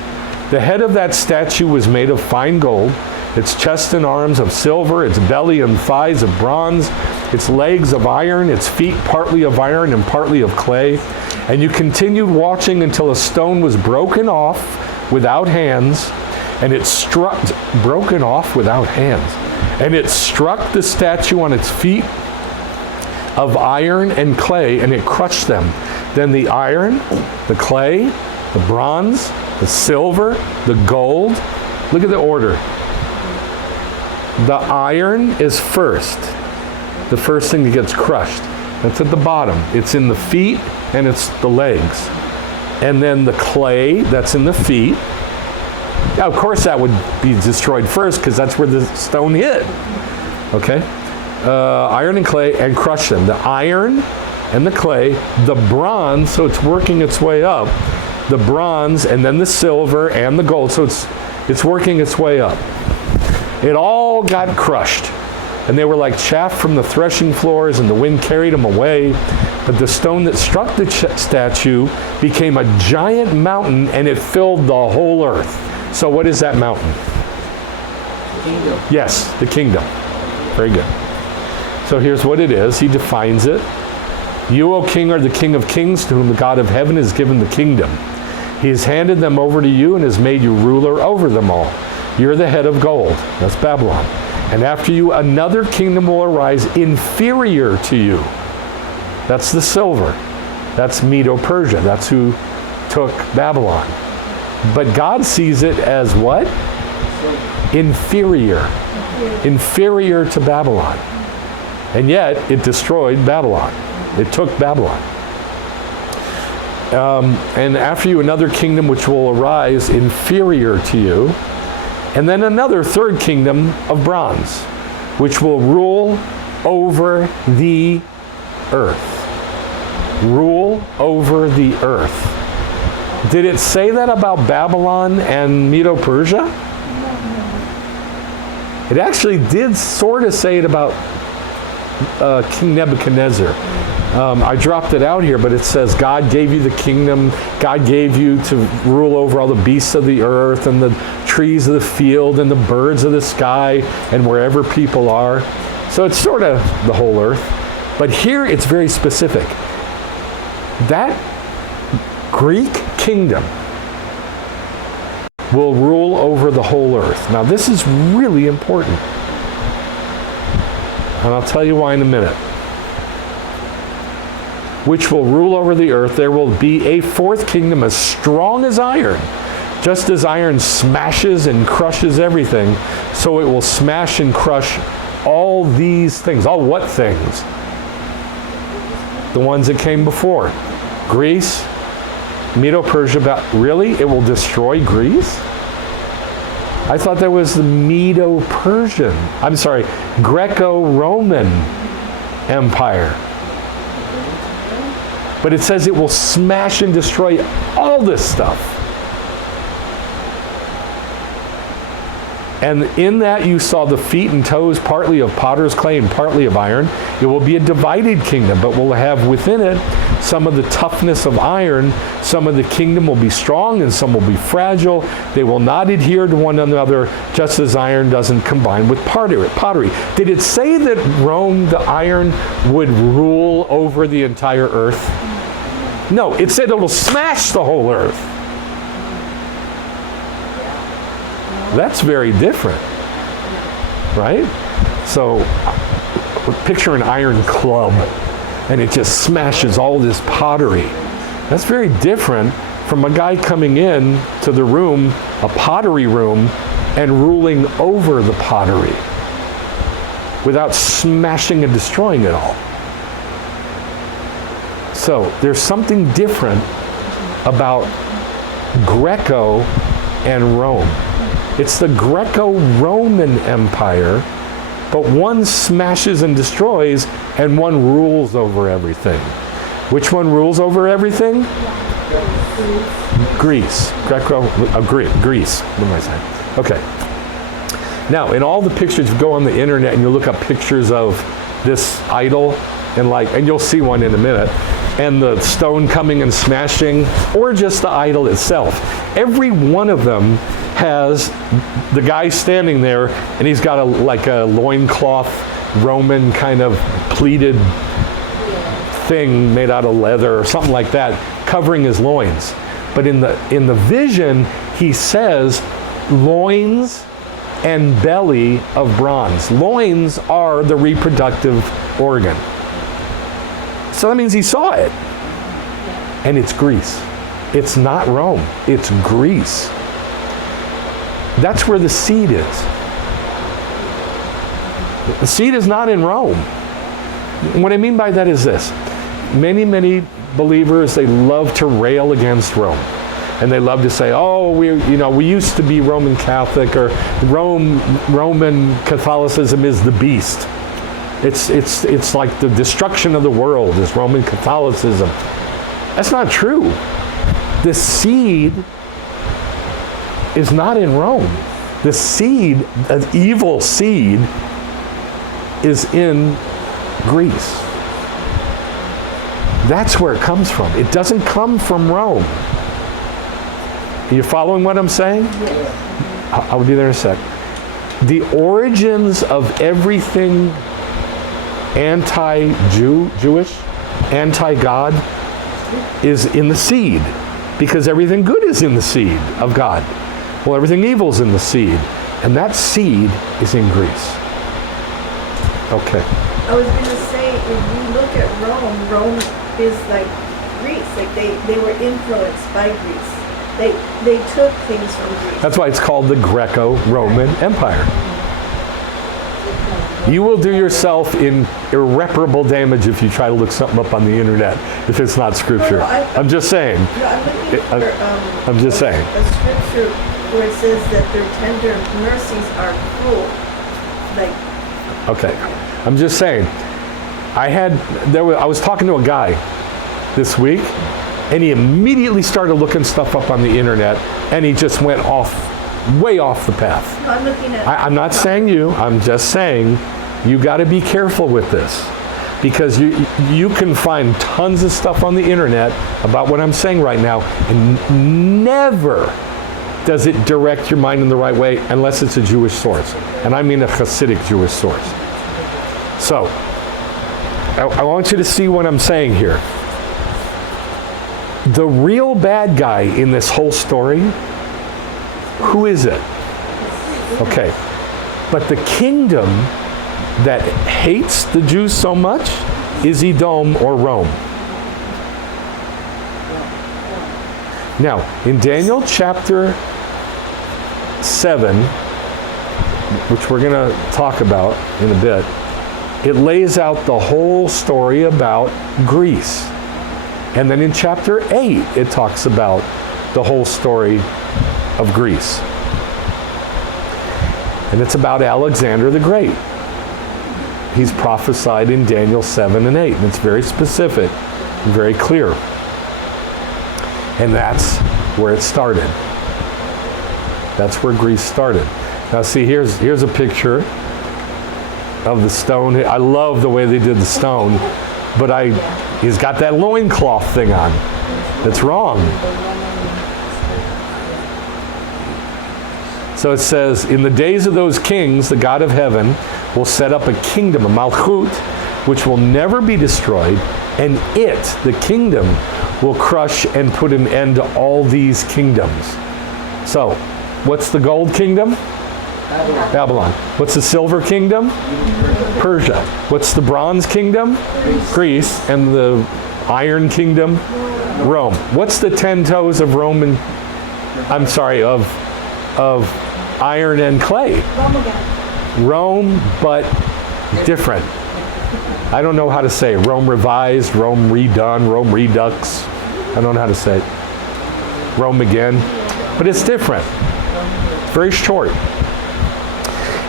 The head of that statue was made of fine gold, its chest and arms of silver, its belly and thighs of bronze, its legs of iron, its feet partly of iron and partly of clay. And you continued watching until a stone was broken off without hands, and it struck the statue on its feet of iron and clay, and it crushed them. Then the iron, the clay, the bronze, the silver, the gold. Look at the order. The iron is first. The first thing that gets crushed. That's at the bottom. It's in the feet and it's the legs. And then the clay, that's in the feet. Now, of course, that would be destroyed first because that's where the stone hit. Okay? Iron and clay, and crush them. The iron and the clay, the bronze, so it's working its way up. The bronze, and then the silver and the gold, so it's working its way up. It all got crushed. And they were like chaff from the threshing floors, and the wind carried them away. But the stone that struck the statue became a giant mountain, and it filled the whole earth. So what is that mountain? The kingdom. Yes, the kingdom. Very good. So here's what it is. He defines it. You, O king, are the king of kings, to whom the God of heaven has given the kingdom. He has handed them over to you and has made you ruler over them all. You're the head of gold. That's Babylon. And after you, another kingdom will arise inferior to you. That's the silver. That's Medo-Persia. That's who took Babylon. But God sees it as what? Inferior. Inferior to Babylon. And yet, it destroyed Babylon. It took Babylon. And after you, another kingdom which will arise inferior to you. And then another third kingdom of bronze, which will rule over the earth. Rule over the earth. Did it say that about Babylon and Medo-Persia? It actually did sort of say it about King Nebuchadnezzar. I dropped it out here, but it says God gave you the kingdom. God gave you to rule over all the beasts of the earth and the trees of the field and the birds of the sky and wherever people are. So it's sort of the whole earth. But here it's very specific. That Greek kingdom will rule over the whole earth. Now this is really important. And I'll tell you why in a minute. Which will rule over the earth. There will be a fourth kingdom as strong as iron, Just as iron smashes and crushes everything, so it will smash and crush all these things. All what things? The ones that came before. Greece, Medo-Persia. Really? It will destroy Greece? I thought that was the Medo-Persian. I'm sorry, Greco-Roman Empire. But it says it will smash and destroy all this stuff. And in that you saw the feet and toes, partly of potter's clay and partly of iron. It will be a divided kingdom, but will have within it some of the toughness of iron. Some of the kingdom will be strong and some will be fragile. They will not adhere to one another, just as iron doesn't combine with pottery. Did it say that Rome, the iron, would rule over the entire earth? No, it said it will smash the whole earth. That's very different, right? So picture an iron club and it just smashes all this pottery. That's very different from a guy coming in to the room, a pottery room, and ruling over the pottery without smashing and destroying it all. So there's something different about Greco and Rome. It's the Greco-Roman Empire, but one smashes and destroys, and one rules over everything. Which one rules over everything? Greece. Greece. What am I saying? Okay. Now, in all the pictures, you go on the internet and you look up pictures of this idol, and you'll see one in a minute, and the stone coming and smashing, or just the idol itself. Every one of them has the guy standing there, and he's got a loincloth, Roman kind of pleated thing made out of leather or something like that, covering his loins. But in the vision, he says loins and belly of bronze. Loins are the reproductive organ. So that means he saw it. And it's Greece. It's not Rome. It's Greece. That's where the seed is. The seed is not in Rome. What I mean by that is this. Many believers, they love to rail against Rome. And they love to say, oh, we used to be Roman Catholic, or Roman Catholicism is the beast. It's like the destruction of the world is Roman Catholicism. That's not true. The seed is not in Rome. The seed, an evil seed, is in Greece. That's where it comes from. It doesn't come from Rome. Are you following what I'm saying? Yes. I'll be there in a sec. The origins of everything anti-Jewish, anti-God, is in the seed. Because everything good is in the seed of God. Well, everything evil is in the seed. And that seed is in Greece. Okay. I was going to say, if you look at Rome is like Greece. Like they were influenced by Greece. They took things from Greece. That's why it's called the Greco-Roman Empire. You will do yourself irreparable damage if you try to look something up on the internet if it's not scripture. I'm just saying. No, I'm looking for I'm just saying. A scripture where it says that their tender mercies are cruel. Okay. I'm just saying. I was talking to a guy this week, and he immediately started looking stuff up on the internet, and he just went way off the path. No, I'm looking at. I'm not saying you. I'm just saying you got to be careful with this, because you can find tons of stuff on the internet about what I'm saying right now, and never does it direct your mind in the right way unless it's a Jewish source, and I mean a Hasidic Jewish source. So I want you to see what I'm saying here. The real bad guy in this whole story, who is it? Okay. But the kingdom that hates the Jews so much is Edom or Rome. Now, in Daniel chapter 7, which we're going to talk about in a bit, it lays out the whole story about Greece. And then in chapter 8, it talks about the whole story of Greece. And it's about Alexander the Great. He's prophesied in Daniel 7 and 8, and it's very specific and very clear. And that's where it started. That's where Greece started. Now see, here's a picture of the stone. I love the way they did the stone, but he's got that loincloth thing on. That's wrong. So it says, in the days of those kings, the God of heaven will set up a kingdom, a malchut, which will never be destroyed, and it, the kingdom, will crush and put an end to all these kingdoms. So, what's the gold kingdom? Babylon. What's the silver kingdom? Persia. What's the bronze kingdom? Greece. And the iron kingdom? Rome. What's the 10 toes of Rome and, I'm sorry, of iron and clay? Rome, but different. I don't know how to say it. Rome revised, Rome redone, Rome redux. I don't know how to say it. Rome again. But it's different. It's very short.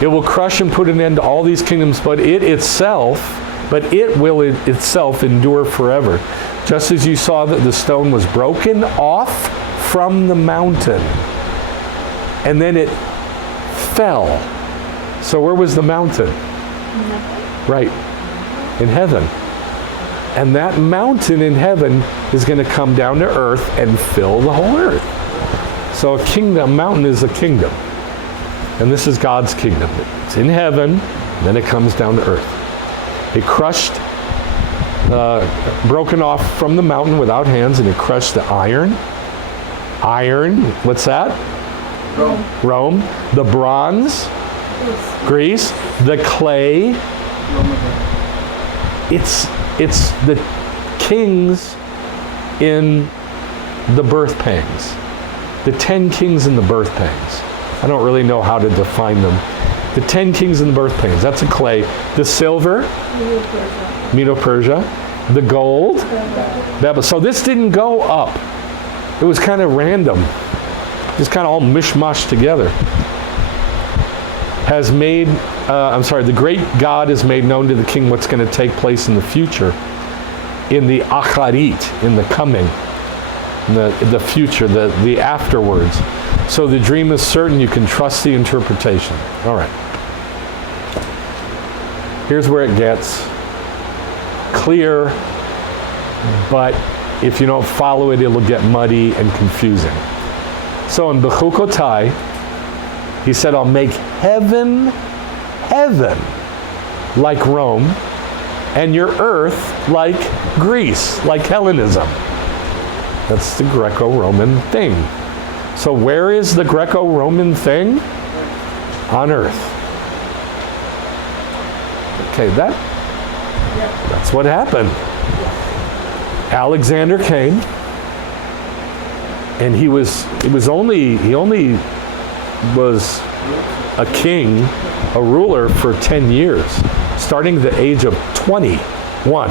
It will crush and put an end to all these kingdoms, but it will itself endure forever. Just as you saw that the stone was broken off from the mountain, and then it fell. So where was the mountain? Right, in heaven. And that mountain in heaven is going to come down to earth and fill the whole earth. So a mountain is a kingdom. And this is God's kingdom. It's in heaven, then it comes down to earth. It crushed, broken off from the mountain without hands, and it crushed the iron. Iron, what's that? Rome. The bronze, Greece. The clay, it's the kings in the birth pangs. The 10 kings in the birth pangs. I don't really know how to define them. The 10 kings in the birth pangs, that's a clay. The silver, Medo-Persia. The gold, Babylon. So this didn't go up. It was kind of random. Just kind of all mishmash together. The great God has made known to the king what's going to take place in the future. In the acharit, in the coming. In the future, the afterwards. So the dream is certain, you can trust the interpretation. All right. Here's where it gets clear, but if you don't follow it, it'll get muddy and confusing. So in Bechukotai, he said, I'll make heaven like Rome, and your earth like Greece, like Hellenism. That's the Greco-Roman thing. So where is the Greco-Roman thing? On earth. Okay, that's what happened. Alexander came, and he only was a king, a ruler for 10 years, starting at the age of 21.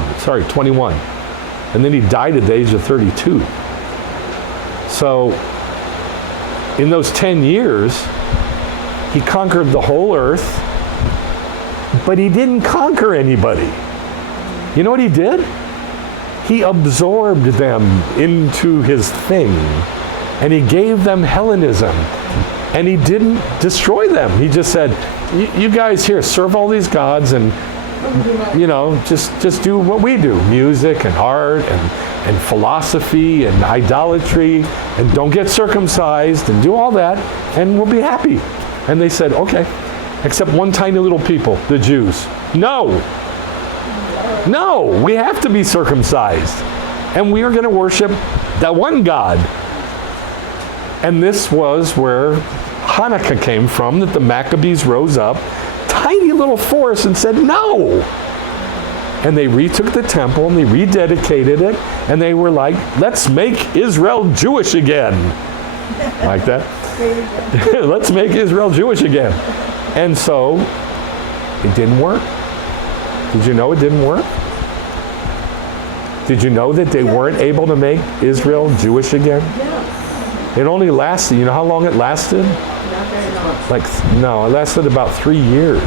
And then he died at the age of 32. So in those 10 years, he conquered the whole earth, but he didn't conquer anybody. You know what he did? He absorbed them into his thing, and he gave them Hellenism, and he didn't destroy them. He just said, you guys here, serve all these gods, and just do what we do, music and art and philosophy and idolatry, and don't get circumcised and do all that, and we'll be happy. And they said, okay, except one tiny little people, the Jews. No, we have to be circumcised, and we are going to worship that one God. And this was where Hanukkah came from, that the Maccabees rose up, tiny little force, and said, no, and they retook the temple and they rededicated it, and they were like, let's make Israel Jewish again. Like that? Let's make Israel Jewish again. And so it didn't work. Did you know it didn't work? Did you know that they weren't able to make Israel Jewish again? Yeah. It only lasted, you know how long it lasted? Not very long. It lasted about 3 years.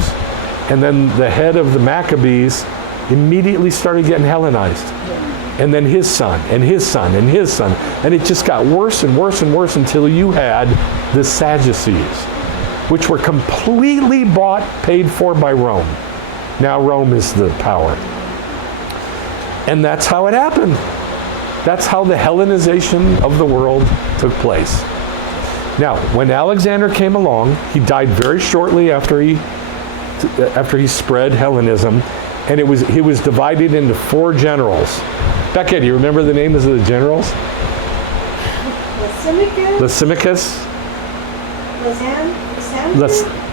And then the head of the Maccabees immediately started getting Hellenized. And then his son, and his son, and his son. And it just got worse and worse and worse until you had the Sadducees, which were completely bought, paid for by Rome. Now Rome is the power. And that's how it happened. That's how the Hellenization of the world took place. Now, when Alexander came along, he died very shortly after he spread Hellenism, and he was divided into 4 generals. Becca, do you remember the names of the generals? Lysimachus.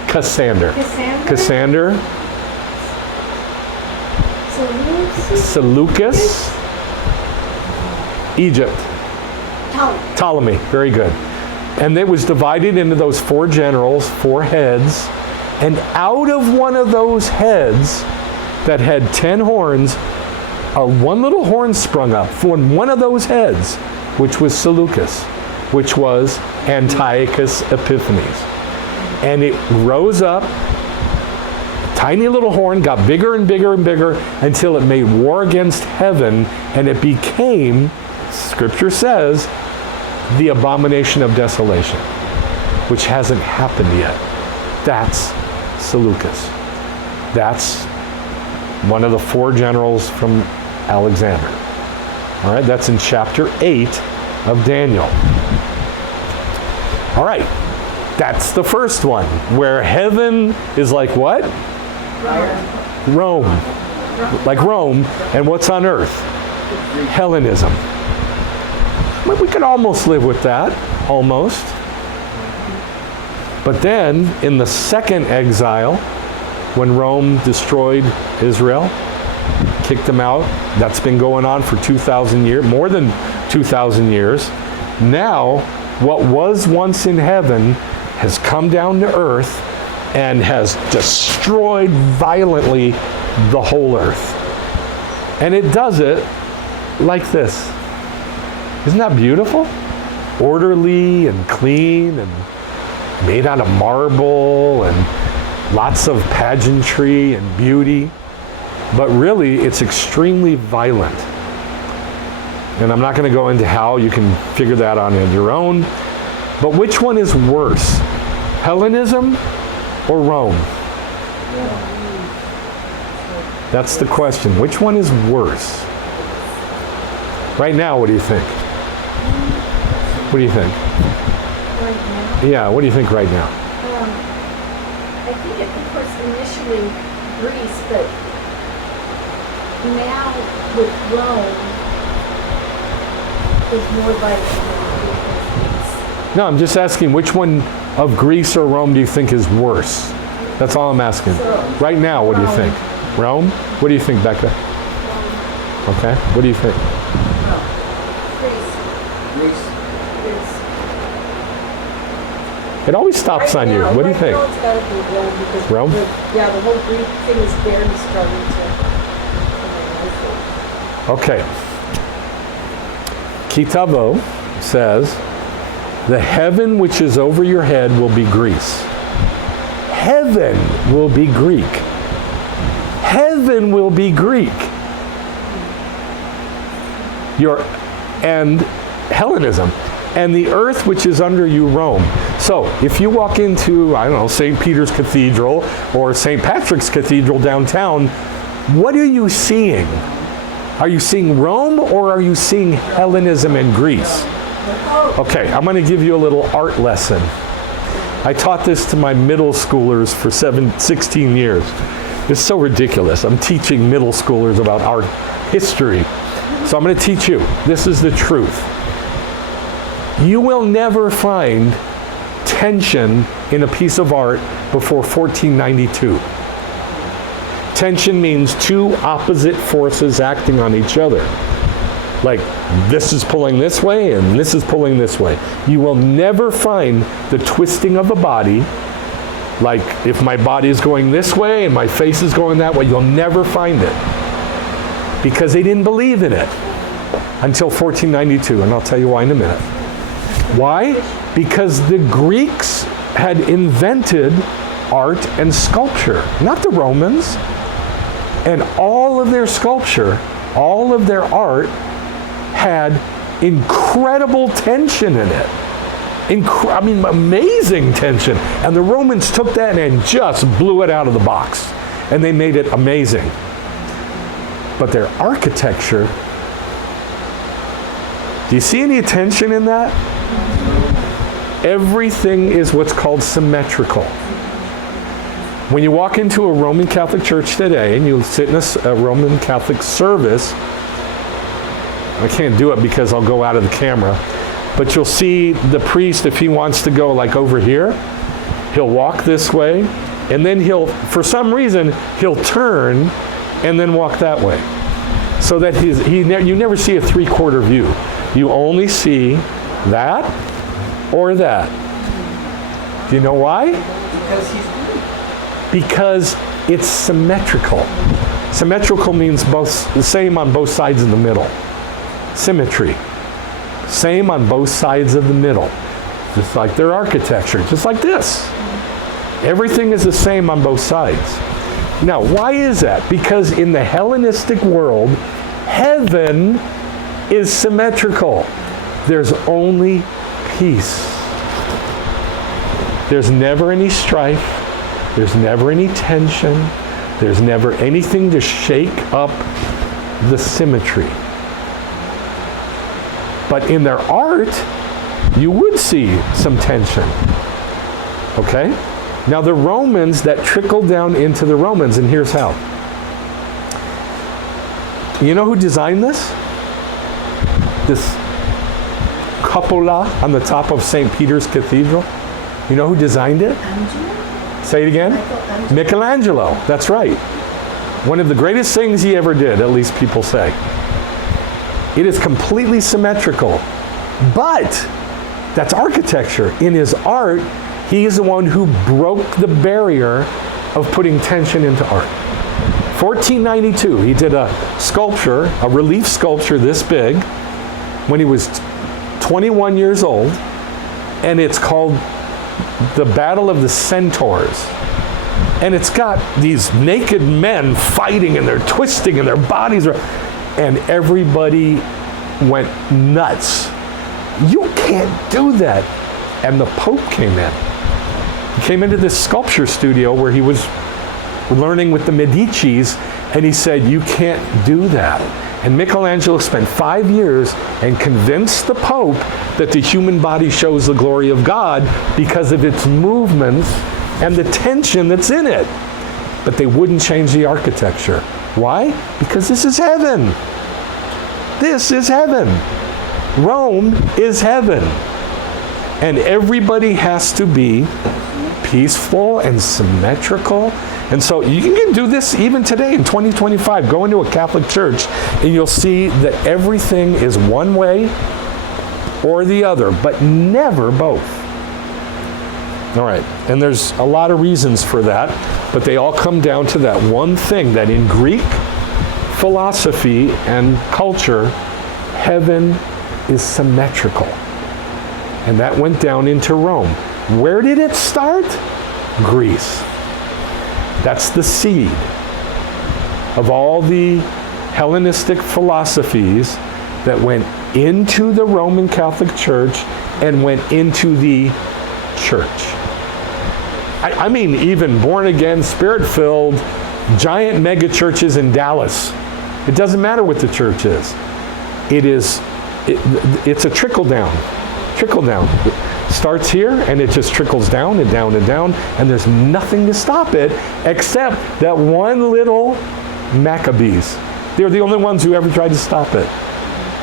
Cassander. Cassander. Seleucus. Egypt. Ptolemy. Very good. And it was divided into those 4 generals, 4 heads, and out of one of those heads that had 10 horns, one little horn sprung up from one of those heads, which was Seleucus, which was Antiochus Epiphanes. And it rose up, tiny little horn, got bigger and bigger and bigger until it made war against heaven, and it became, Scripture says, the abomination of desolation, which hasn't happened yet. That's Seleucus. That's one of the 4 generals from Alexander. All right, that's in chapter 8 of Daniel. All right, that's the first one, where heaven is like what? Rome. Like Rome, and what's on earth? Hellenism. Well, we could almost live with that, almost. But then, in the second exile, when Rome destroyed Israel, kicked them out, that's been going on for 2,000 years, more than 2,000 years. Now, what was once in heaven has come down to earth and has destroyed violently the whole earth. And it does it like this. Isn't that beautiful? Orderly and clean and made out of marble and lots of pageantry and beauty. But really, it's extremely violent. And I'm not going to go into how, you can figure that out on your own. But which one is worse? Hellenism or Rome? That's the question. Which one is worse? Right now, what do you think? What do you think? Right now. Yeah, what do you think right now? I think it was initially Greece, but now with Rome, it's more like Greece. No, I'm just asking which one of Greece or Rome do you think is worse? That's all I'm asking. Right now, what do you think? Rome? What do you think, Becca? Okay, what do you think? Greece. It always stops on you. What do you think? It's gotta be Rome because Rome? the whole Greek thing is barely starting to. Okay. Key Tavo says, the heaven which is over your head will be Greece. Heaven will be Greek. Heaven will be Greek. And Hellenism. And the earth which is under you, Rome. So, if you walk into, I don't know, St. Peter's Cathedral or St. Patrick's Cathedral downtown, what are you seeing? Are you seeing Rome or are you seeing Hellenism and Greece? Okay, I'm going to give you a little art lesson. I taught this to my middle schoolers for 16 years. It's so ridiculous. I'm teaching middle schoolers about art history. So I'm going to teach you. This is the truth. You will never find tension in a piece of art before 1492. Tension means two opposite forces acting on each other. Like this is pulling this way and this is pulling this way. You will never find the twisting of a body. Like if my body is going this way and my face is going that way, you'll never find it. Because they didn't believe in it until 1492, and I'll tell you why in a minute. Why? Because the Greeks had invented art and sculpture, not the Romans. And all of their sculpture, all of their art had incredible tension in it. Amazing tension. And the Romans took that and just blew it out of the box. And they made it amazing. But their architecture, do you see any tension in that? Everything is what's called symmetrical. When you walk into a Roman Catholic church today and you sit in a Roman Catholic service, I can't do it because I'll go out of the camera, but you'll see the priest, if he wants to go like over here, he'll walk this way, and then for some reason, he'll turn and then walk that way. So that you never see a 3/4 view. You only see that or that. Do you know why? Because he's Greek. Because it's symmetrical. Symmetrical means both the same on both sides of the middle. Symmetry. Same on both sides of the middle. Just like their architecture, just like this. Everything is the same on both sides. Now, why is that? Because in the Hellenistic world, heaven is symmetrical. There's only peace. There's never any strife. There's never any tension. There's never anything to shake up the symmetry. But in their art, you would see some tension. Okay? Now the Romans, that trickled down into the Romans, and here's how. You know who designed this? This cupola on the top of St. Peter's Cathedral? You know who designed it? Say it again. Michelangelo. That's right. One of the greatest things he ever did, at least people say. It is completely symmetrical. But that's architecture. In his art, he is the one who broke the barrier of putting tension into art. 1492, he did a sculpture, a relief sculpture this big, when he was 21 years old, and it's called The Battle of the Centaurs. And it's got these naked men fighting, and they're twisting, and their bodies are, and everybody went nuts. You can't do that. And the Pope came in. He came into this sculpture studio where he was learning with the Medicis, and he said, you can't do that. And Michelangelo spent 5 years and convinced the Pope that the human body shows the glory of God because of its movements and the tension that's in it. But they wouldn't change the architecture. Why? Because this is heaven. This is heaven. Rome is heaven. And everybody has to be peaceful and symmetrical. And so you can do this even today in 2025. Go into a Catholic church and you'll see that everything is one way or the other, but never both. All right, and there's a lot of reasons for that, but they all come down to that one thing, that in Greek philosophy and culture, heaven is symmetrical. And that went down into Rome. Where did it start? Greece. That's the seed of all the Hellenistic philosophies that went into the Roman Catholic Church and went into the church. I mean, even born-again, spirit-filled, giant mega churches in Dallas. It doesn't matter what the church is. It's a trickle-down. Trickle-down. It starts here, and it just trickles down and down and down, and there's nothing to stop it except that one little Maccabees. They're the only ones who ever tried to stop it,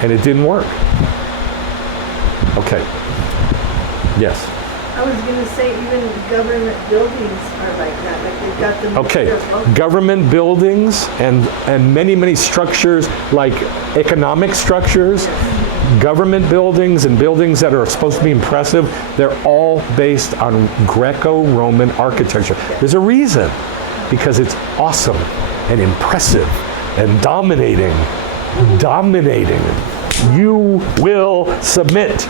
and it didn't work. Okay. Yes? I was gonna say even government buildings are like that, like they've got the Okay, Ministry of Health. government buildings and many, many structures, like economic structures, government buildings and buildings that are supposed to be impressive, they're all based on Greco-Roman architecture. There's a reason, because it's awesome and impressive and dominating. Dominating. You will submit.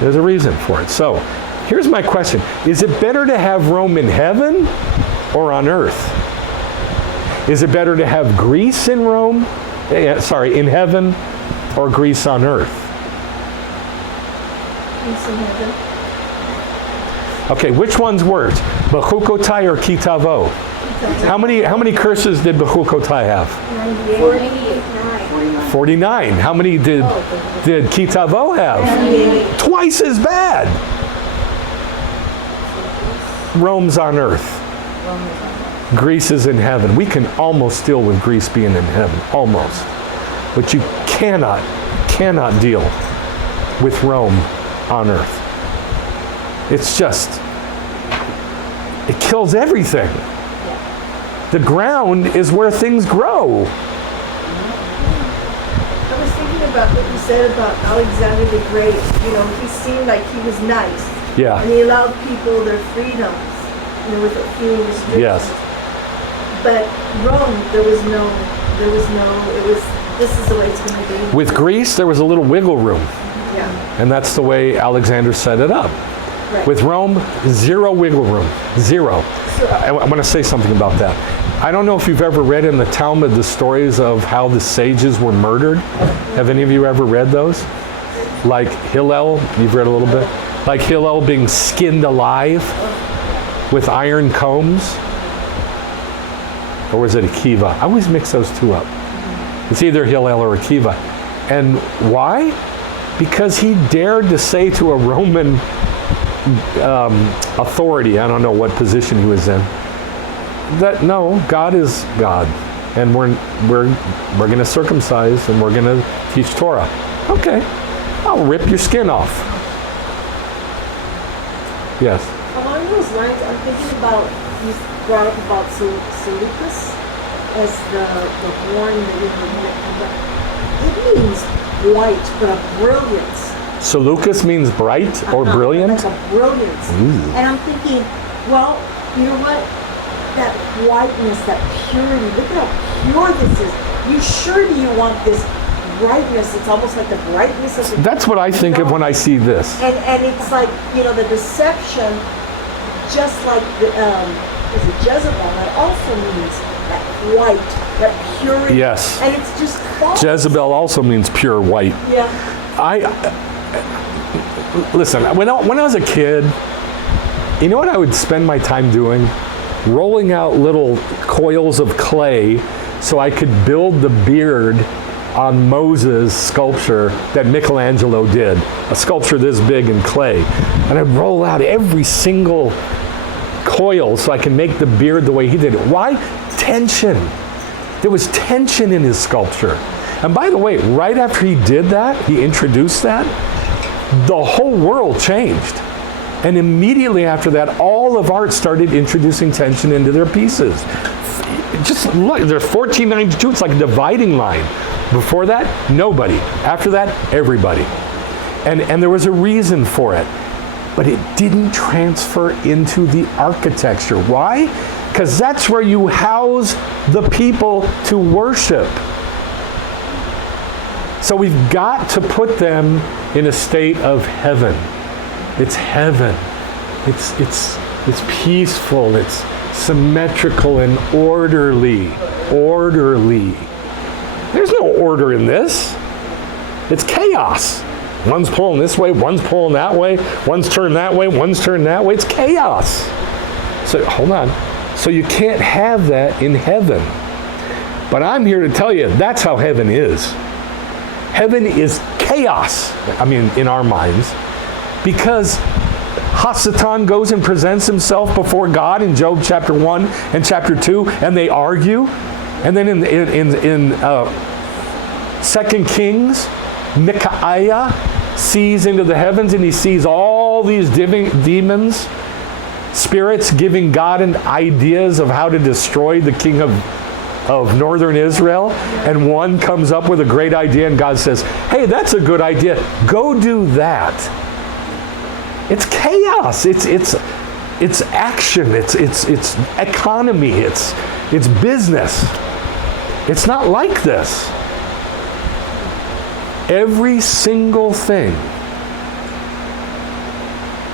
There's a reason for it. So, here's my question. Is it better to have Rome in heaven or on earth? Is it better to have Greece in Rome, in heaven, or Greece on earth? Peace in heaven. Okay, which one's worse? Bechukotai or Key Tavo? How many curses did Bechukotai have? 49. How many did Key Tavo have? Twice as bad. Rome's on earth. Greece is in heaven. We can almost deal with Greece being in heaven, almost. But you cannot deal with Rome on earth. It's just, it kills everything. The ground is where things grow. I was thinking about what you said about Alexander the Great. You know, he seemed like he was nice. Yeah. And he allowed people their freedoms, you know, with a few restrictions. Yes. But Rome, it was, this is the way it's going to be. With Greece, there was a little wiggle room. Yeah. And that's the way Alexander set it up. Right. With Rome, zero wiggle room. Zero. So, I want to say something about that. I don't know if you've ever read in the Talmud the stories of how the sages were murdered. Have any of you ever read those? Like Hillel, you've read a little bit? Like Hillel being skinned alive with iron combs? Or was it Akiva? I always mix those two up. It's either Hillel or Akiva. And why? Because he dared to say to a Roman authority, I don't know what position he was in, that no, God is God, and we're going to circumcise and we're going to teach Torah. Okay, I'll rip your skin off. Yes. Along those lines, I'm thinking about, you brought up about Seleucus as the horn that it means white, but a brilliance. Seleucus means bright or brilliant? Like a brilliance. Ooh. And I'm thinking, well, you know what? That whiteness, that purity, look at how pure this is. You sure do you want this brightness? It's almost like the brightness of the... That's what I think of when I see this. And it's like, you know, the deception, just like the, is it Jezebel, that also means that white, that purity. Yes. And it's just false. Jezebel also means pure white. Yeah. Listen, when I was a kid, you know what I would spend my time doing? Rolling out little coils of clay so I could build the beard on Moses' sculpture that Michelangelo did, a sculpture this big in clay. And I'd roll out every single coil so I can make the beard the way he did it. Why? Tension. There was tension in his sculpture. And by the way, right after he did that, he introduced that, the whole world changed. And immediately after that, all of art started introducing tension into their pieces. Just look, there's 1492, it's like a dividing line. Before that, nobody. After that, everybody. And there was a reason for it. But it didn't transfer into the architecture. Why? Because that's where you house the people to worship. So we've got to put them in a state of heaven. It's heaven. It's peaceful. It's symmetrical and orderly. Orderly. There's no order in this. It's chaos. One's pulling this way, one's pulling that way, one's turned that way, one's turned that way. It's chaos. So hold on. So you can't have that in heaven. But I'm here to tell you that's how heaven is. Heaven is chaos, I mean, in our minds, because Hasatan goes and presents himself before God in Job chapter 1 and chapter 2, and they argue. And then in 2 Kings, Micaiah sees into the heavens and he sees all these demons, spirits giving God ideas of how to destroy the king of northern Israel, and one comes up with a great idea and God says, hey, that's a good idea. Go do that. It's chaos. It's action. It's economy. It's business. It's not like this. Every single thing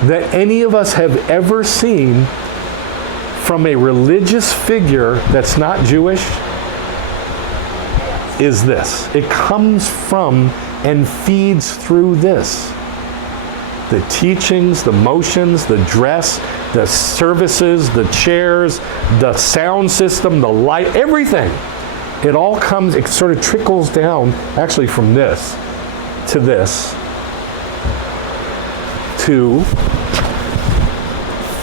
that any of us have ever seen from a religious figure that's not Jewish is this. It comes from and feeds through this. The teachings, the motions, the dress, the services, the chairs, the sound system, the light, everything. It all comes, it sort of trickles down actually from this to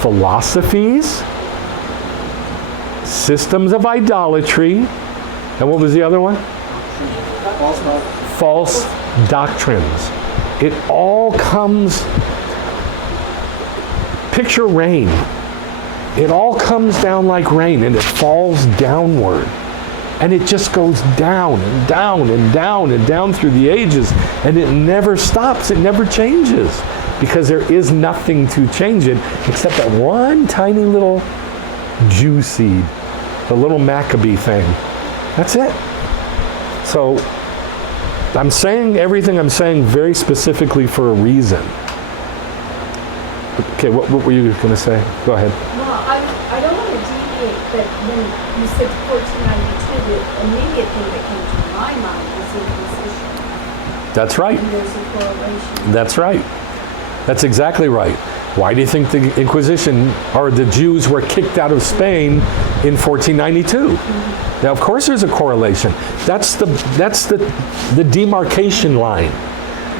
philosophies, systems of idolatry, and what was the other one? False doctrines. It all comes, picture rain. It all comes down like rain and it falls downward. And it just goes down and down and down and down through the ages, and it never stops, it never changes, because there is nothing to change it except that one tiny little Jew seed, the little Maccabee thing. That's it. So I'm saying everything I'm saying very specifically for a reason. Okay, what were you going to say? Go ahead. Well, I don't want to deviate, but when you said 1492, the immediate thing that came to my mind was Inquisition. That's right. And there's a correlation. That's right. That's exactly right. Why do you think the Inquisition, or the Jews were kicked out of Spain in 1492? Now, of course there's a correlation. That's the demarcation line.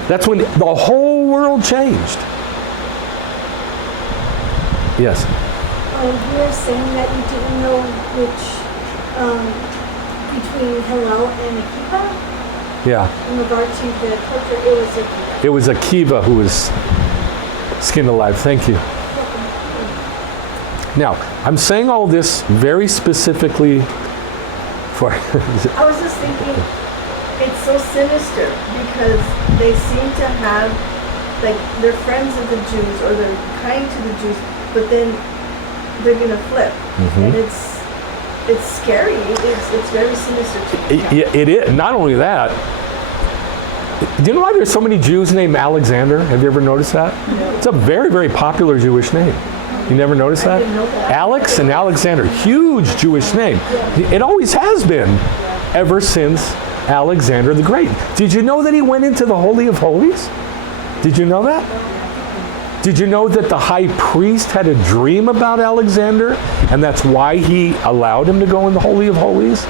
That's when the whole world changed. Yes? You were saying that you didn't know which, between Hillel and Akiva? Yeah. In regard to the culture, it was Akiva who was skinned alive. Thank you. Now, I'm saying all this very specifically for... I was just thinking, it's so sinister because they seem to have, like, they're friends of the Jews or they're kind to the Jews, but then they're going to flip. And it's scary. It's very sinister to me. It is. Not only that, do you know why there's so many Jews named Alexander? Have you ever noticed that? No. It's a very, very popular Jewish name. You never noticed that? I didn't know that. Alex and Alexander, huge Jewish name. It always has been, ever since Alexander the Great. Did you know that he went into the Holy of Holies? Did you know that? Did you know that the high priest had a dream about Alexander, and that's why he allowed him to go in the Holy of Holies?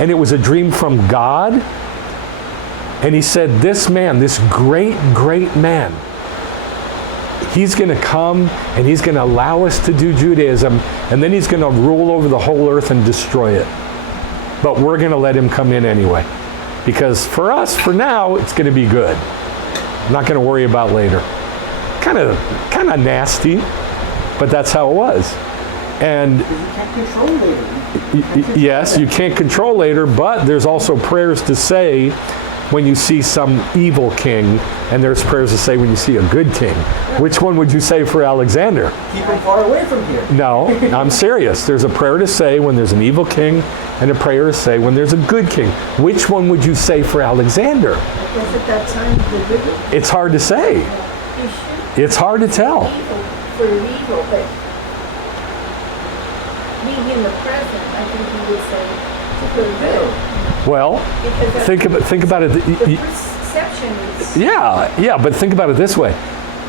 And it was a dream from God. And he said, this man, this great, great man, he's going to come and he's going to allow us to do Judaism, and then he's going to rule over the whole earth and destroy it. But we're going to let him come in anyway. Because for us, for now, it's going to be good. I'm not going to worry about later. Kind of nasty, but that's how it was. And You can't control later. yes, you can't control later, but there's also prayers to say when you see some evil king, and there's prayers to say when you see a good king. Which one would you say for Alexander? Keep him far away from here. No, I'm serious. There's a prayer to say when there's an evil king, and a prayer to say when there's a good king. Which one would you say for Alexander? Because at that time, the good, It's hard to say. you should It's hard to tell. evil for evil, but being in the present, I think he would say for good. Well, Because think about it. the perception is, Yeah, but think about it this way.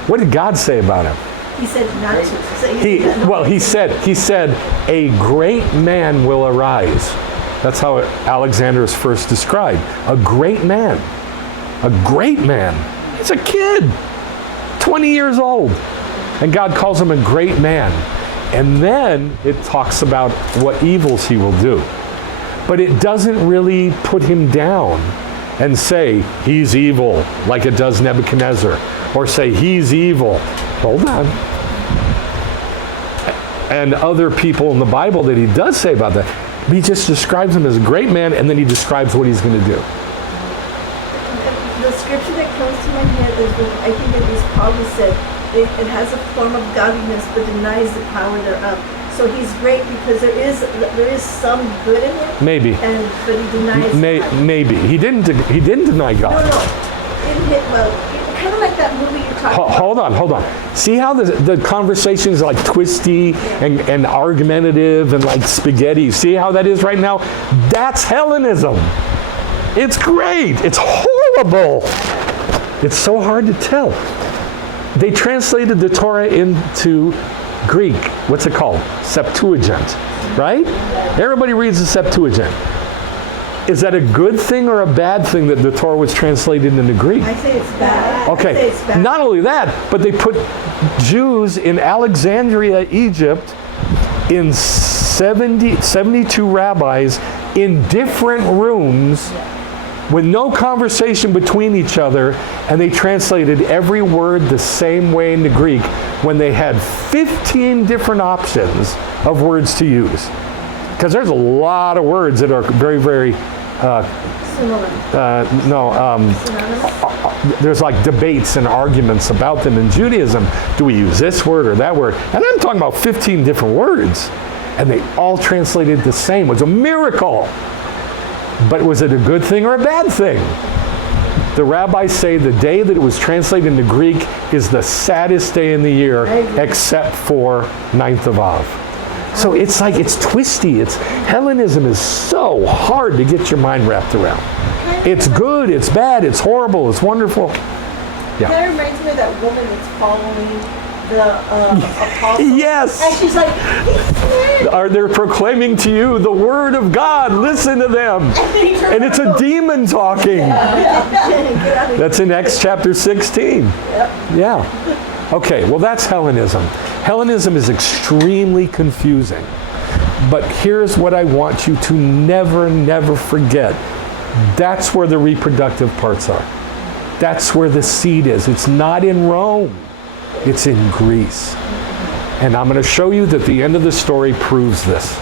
What did God say about him? he said not to say He said, a great man will arise. That's how Alexander is first described. A great man. A great man. He's a kid, 20 years old. And God calls him a great man. And then it talks about what evils he will do. But it doesn't really put him down. and say, he's evil, like it does Nebuchadnezzar, or say, he's evil. Hold on. And other people in the Bible that he does say about that, he just describes him as a great man, and then he describes what he's going to do. The scripture that comes to my head is when I think it was Paul said, it has a form of godliness but denies the power thereof. So he's great because there is some good in him. Maybe. But he denies God. Maybe. He didn't deny God. No. Kind of like that movie you're talking about. Hold on. See how the conversation is like twisty and argumentative and like spaghetti? See how that is right now? That's Hellenism. It's great. It's horrible. It's so hard to tell. They translated the Torah into Greek. What's it called? Septuagint, right? Everybody reads the Septuagint. Is that a good thing or a bad thing that the Torah was translated into Greek? I say it's bad. Okay, not only that, but they put Jews in Alexandria, Egypt, in 72 rabbis in different rooms with no conversation between each other, and they translated every word the same way into Greek when they had 15 different options of words to use. Because there's a lot of words that are very, very there's like debates and arguments about them in Judaism. Do we use this word or that word? And I'm talking about 15 different words. And they all translated the same. It was a miracle. But was it a good thing or a bad thing? The rabbis say the day that it was translated into Greek is the saddest day in the year, except for 9th of Av. So it's like, it's twisty. Hellenism is so hard to get your mind wrapped around. It's good, it's bad, it's horrible, it's wonderful. Yeah. That reminds me of that woman that's following the apostle. Yes. And she's like, They're proclaiming to you the word of God. Listen to them. And it's a demon talking. That's in Acts chapter 16. Yeah. Okay, well that's Hellenism. Hellenism is extremely confusing. But here's what I want you to never forget. That's where the reproductive parts are. That's where the seed is. It's not in Rome. It's in Greece. And I'm going to show you that the end of the story proves this.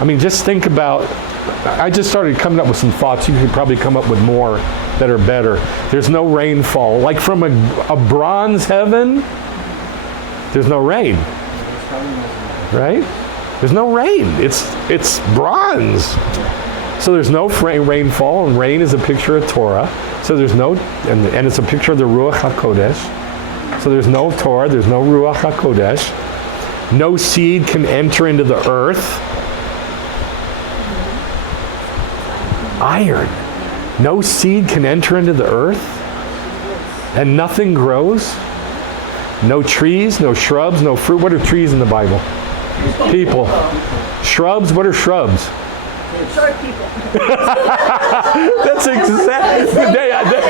I mean, just think about, I just started coming up with some thoughts. You could probably come up with more that are better. There's no rainfall. Like from a bronze heaven, there's no rain. Right? There's no rain. It's bronze. So there's no rainfall, and rain is a picture of Torah. So there's no, and it's a picture of the Ruach HaKodesh. So there's no Torah, there's no Ruach HaKodesh. No seed can enter into the earth. Iron. No seed can enter into the earth. And nothing grows. No trees, no shrubs, no fruit. What are trees in the Bible? People. Shrubs, what are shrubs? Short people. That's exactly.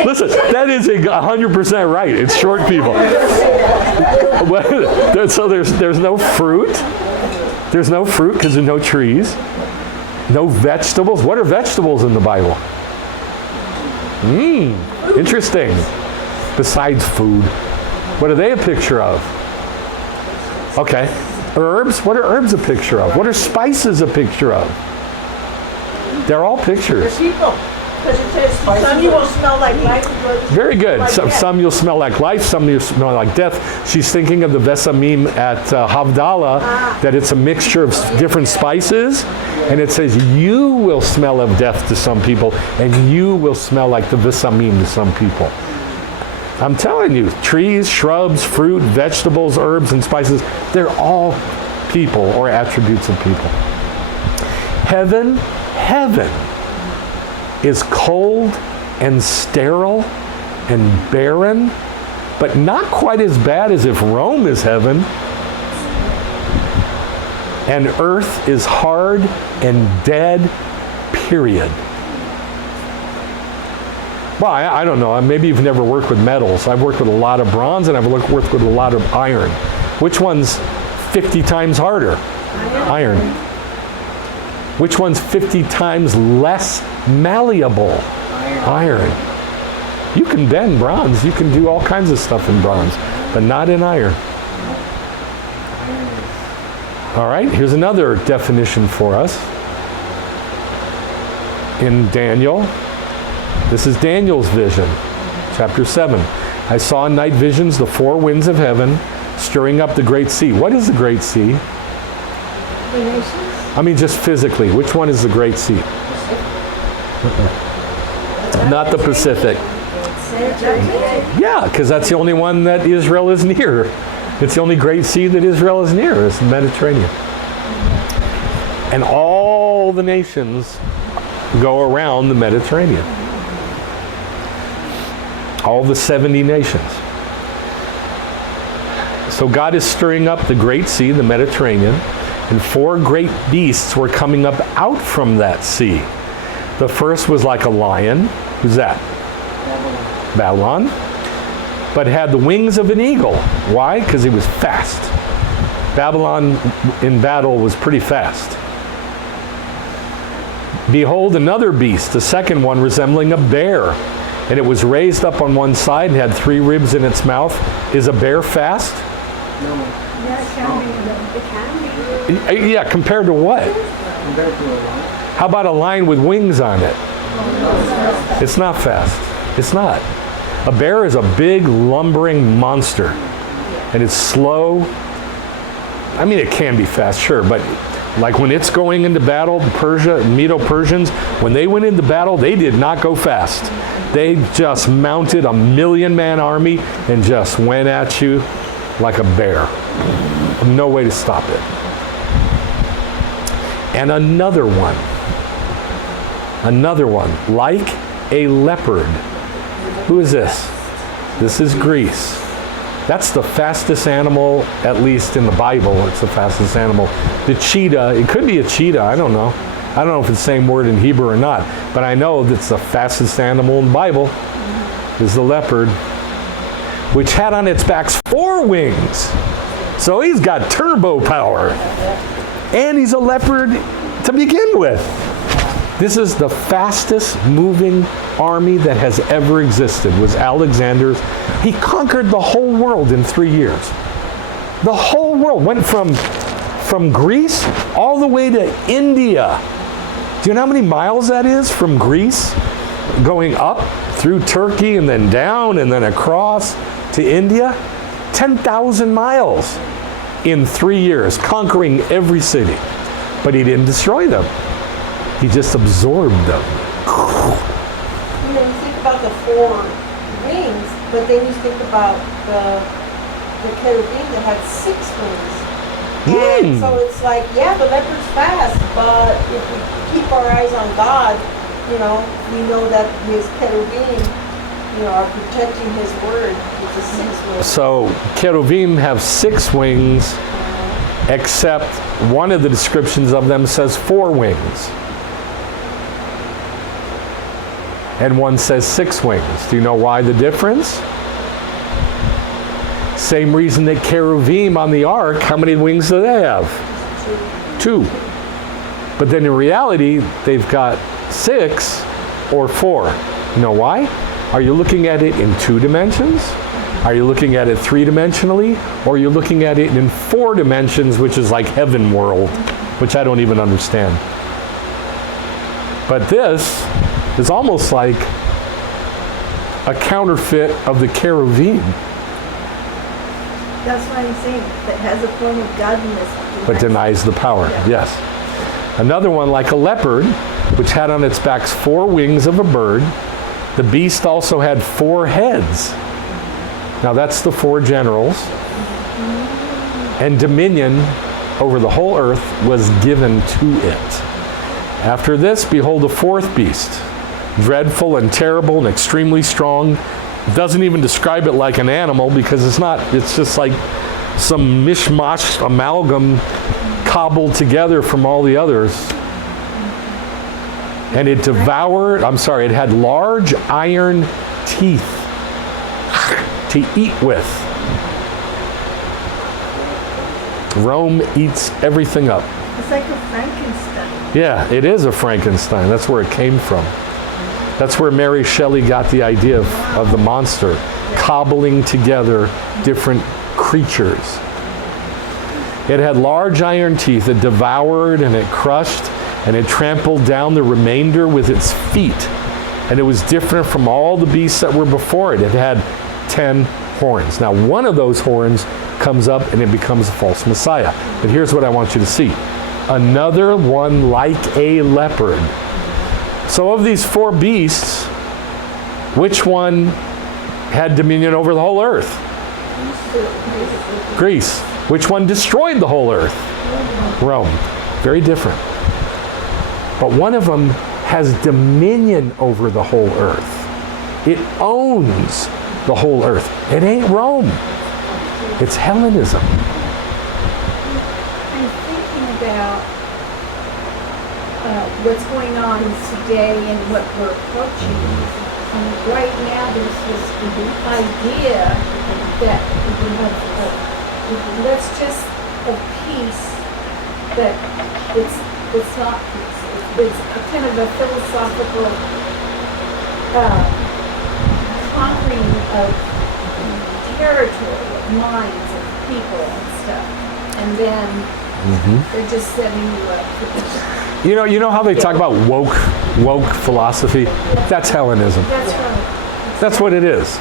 Listen, that is 100% right. It's short people. So there's no fruit. There's no fruit because there's no trees. No vegetables. What are vegetables in the Bible? Interesting. Besides food, what are they a picture of? Okay. Herbs. What are herbs a picture of? What are spices a picture of? They're all pictures. they're people. Because it says, some you will smell like life. Very good. Some you'll smell like life, some you'll smell like death. She's thinking of the Vesamim at Havdalah, that it's a mixture of different spices. And it says, you will smell of death to some people, and you will smell like the Vesamim to some people. I'm telling you, trees, shrubs, fruit, vegetables, herbs, and spices, they're all people or attributes of people. Heaven is cold and sterile and barren, but not quite as bad as if Rome is heaven. And earth is hard and dead, period. Well, I don't know. Maybe you've never worked with metals. I've worked with a lot of bronze, and I've worked with a lot of iron. Which one's 50 times harder? Iron. Which one's 50 times less malleable? Iron. You can bend bronze. You can do all kinds of stuff in bronze, but not in iron. All right, here's another definition for us. In Daniel, this is Daniel's vision, chapter 7. I saw in night visions the four winds of heaven stirring up the great sea. What is the great sea? The nations? I mean, just physically, which one is the great sea? Not the Pacific. Yeah, because that's the only one that Israel is near. It's the only great sea that Israel is near. It's the Mediterranean. And all the nations go around the Mediterranean. All the 70 nations. So God is stirring up the great sea, the Mediterranean, and four great beasts were coming up out from that sea. The first was like a lion. Who's that? Babylon. But had the wings of an eagle. Why? Because he was fast. Babylon in battle was pretty fast. Behold, another beast, the second one resembling a bear. And it was raised up on one side and had 3 ribs in its mouth. Is a bear fast? No. Yeah, it can be. It can be. Yeah, compared to what? Compared to a lion. How about a lion with wings on it? It's not fast. It's not. A bear is a big, lumbering monster. And it's slow. I mean, it can be fast, sure, but like when it's going into battle, Persia, Medo-Persians, when they went into battle, they did not go fast. They just mounted a 1,000,000-man army and just went at you like a bear. No way to stop it. And another one, like a leopard. Who is this? This is Greece. That's the fastest animal, at least in the Bible. It's the fastest animal. The cheetah, it could be a cheetah, I don't know. I don't know if it's the same word in Hebrew or not, but I know that's the fastest animal in the Bible is the leopard, which had on its backs 4 wings. So he's got turbo power. And he's a leopard to begin with. This is the fastest moving army that has ever existed, was Alexander's. He conquered the whole world in 3 years. The whole world went from Greece all the way to India. Do you know how many miles that is from Greece? Going up through Turkey and then down and then across to India? 10,000 miles in 3 years, conquering every city. But he didn't destroy them. He just absorbed them. You know, you think about the 4 wings, but then you think about the cherubim that had 6 wings. And so it's like, yeah, the leopard's fast, but if we keep our eyes on God, you know, we know that his cherubim, you know, are protecting his word with the 6 wings. So cherubim have 6 wings, except one of the descriptions of them says 4 wings. And one says 6 wings. Do you know why the difference? Same reason that cherubim on the ark, how many wings do they have? 2. But then in reality, they've got 6 or 4. You know why? Are you looking at it in 2 dimensions? Are you looking at it 3-dimensionally? Or are you looking at it in 4 dimensions, which is like heaven world, which I don't even understand. But this is almost like a counterfeit of the cherubim. That's what I'm saying. That has a form of godliness. But denies the power, yes. Another one like a leopard, which had on its backs 4 wings of a bird. The beast also had 4 heads. Now that's the 4 generals. And dominion over the whole earth was given to it. After this, behold, a 4th beast, dreadful and terrible and extremely strong. It doesn't even describe it like an animal because it's not. It's just like some mishmash amalgam cobbled together from all the others. And it devoured, it had large iron teeth to eat with. Rome eats everything up. It's like a Frankenstein. Yeah, it is a Frankenstein. That's where it came from. That's where Mary Shelley got the idea of the monster, cobbling together different creatures. It had large iron teeth. It devoured and it crushed and it trampled down the remainder with its feet. And it was different from all the beasts that were before it. It had 10 horns. Now, one of those horns comes up and it becomes a false Messiah. But here's what I want you to see. Another one like a leopard. So of these 4 beasts, which one had dominion over the whole earth? Greece. Which one destroyed the whole earth? Rome. Very different. But one of them has dominion over the whole earth. It owns the whole earth. It ain't Rome. It's Hellenism. I'm thinking about what's going on today and what we're approaching. And right now there's this idea that we have, let's just a peace, but it's not peace. It's a kind of a philosophical conquering of territory, of minds, of people and stuff. And then they're just setting you up for this. You know how they talk about woke philosophy? That's Hellenism. That's right. That's what it is.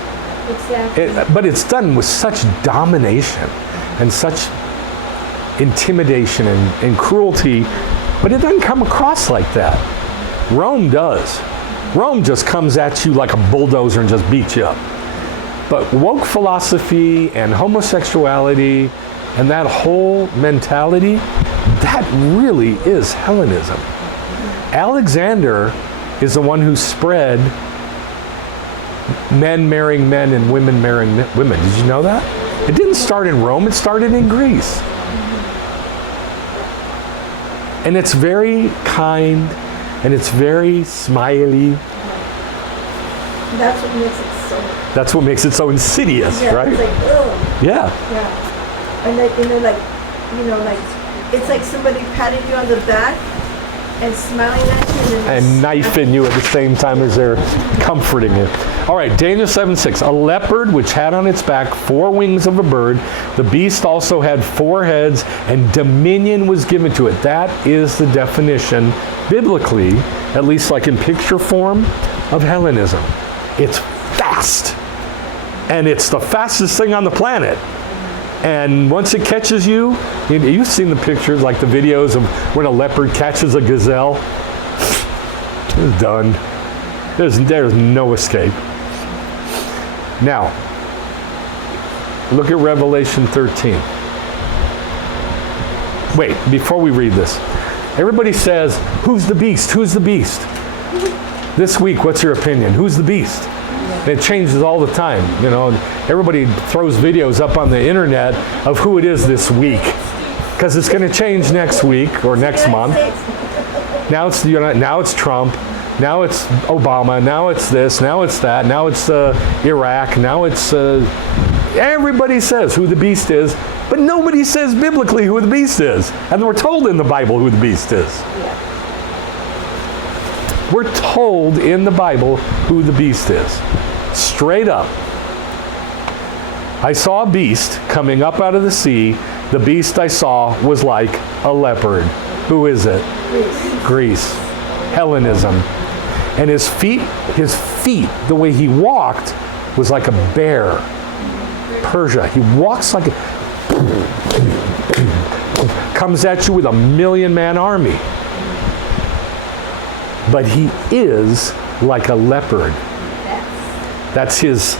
Exactly. But it's done with such domination and such intimidation and cruelty, but it doesn't come across like that. Rome does. Rome just comes at you like a bulldozer and just beats you up. But woke philosophy and homosexuality and that whole mentality, that really is Hellenism. Alexander is the one who spread men marrying men and women marrying women. Did you know that? It didn't start in Rome, it started in Greece. And it's very kind and it's very smiley. That's what makes it so. That's what makes it so insidious, Yeah, right? it's like, ugh. Yeah. Yeah. And then like, it's like somebody patting you on the back and smiling at you And knifing you at the same time as they're comforting you. All right, Daniel 7:6. A leopard which had on its back 4 wings of a bird. The beast also had 4 heads, and dominion was given to it. That is the definition, biblically, at least like in picture form, of Hellenism. It's fast. And it's the fastest thing on the planet. And once it catches you, you've seen the pictures, like the videos of when a leopard catches a gazelle. It's done. There's no escape. Now, look at Revelation 13. Wait, before we read this, everybody says, who's the beast? Who's the beast? This week, what's your opinion? Who's the beast? And it changes all the time. Everybody throws videos up on the internet of who it is this week, because it's going to change next week or next month. Now it's Trump. Now it's Obama. Now it's this. Now it's that. Now it's Iraq. Now it's everybody says who the beast is, but nobody says biblically who the beast is. And we're told in the Bible who the beast is. We're told in the Bible who the beast is. Straight up. I saw a beast coming up out of the sea. The beast I saw was like a leopard. Who is it? Greece. Hellenism. And his feet, the way he walked, was like a bear. Persia. He walks like comes at you with a 1,000,000-man army. But he is like a leopard. That's his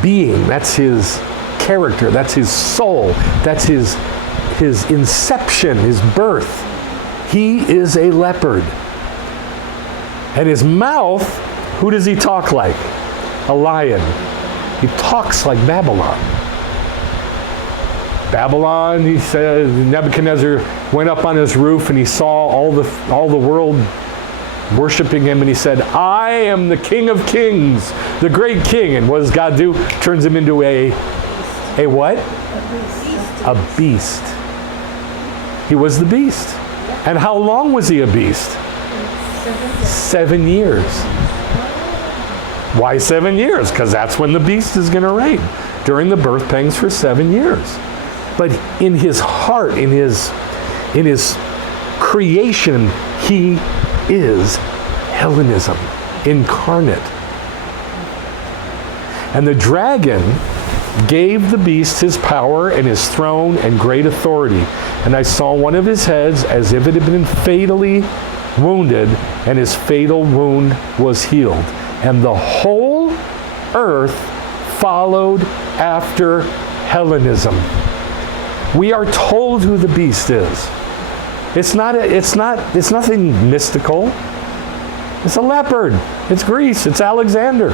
being. That's his character. That's his soul. That's his inception, his birth. He is a leopard. And his mouth, who does he talk like? A lion. He talks like Babylon. Babylon, he says, Nebuchadnezzar went up on his roof and he saw all the world worshiping him, and he said, I am the King of Kings, the great king. And what does God do? Turns him into a what? A beast. He was the beast. And how long was he a beast? 7 years. Why 7 years? Because that's when the beast is going to reign, during the birth pangs for 7 years. But in his heart, in his creation, he is Hellenism incarnate. And the dragon gave the beast his power and his throne and great authority. And I saw one of his heads as if it had been fatally wounded, and his fatal wound was healed. And the whole earth followed after Hellenism. We are told who the beast is. It's nothing mystical. It's a leopard. It's Greece. It's Alexander.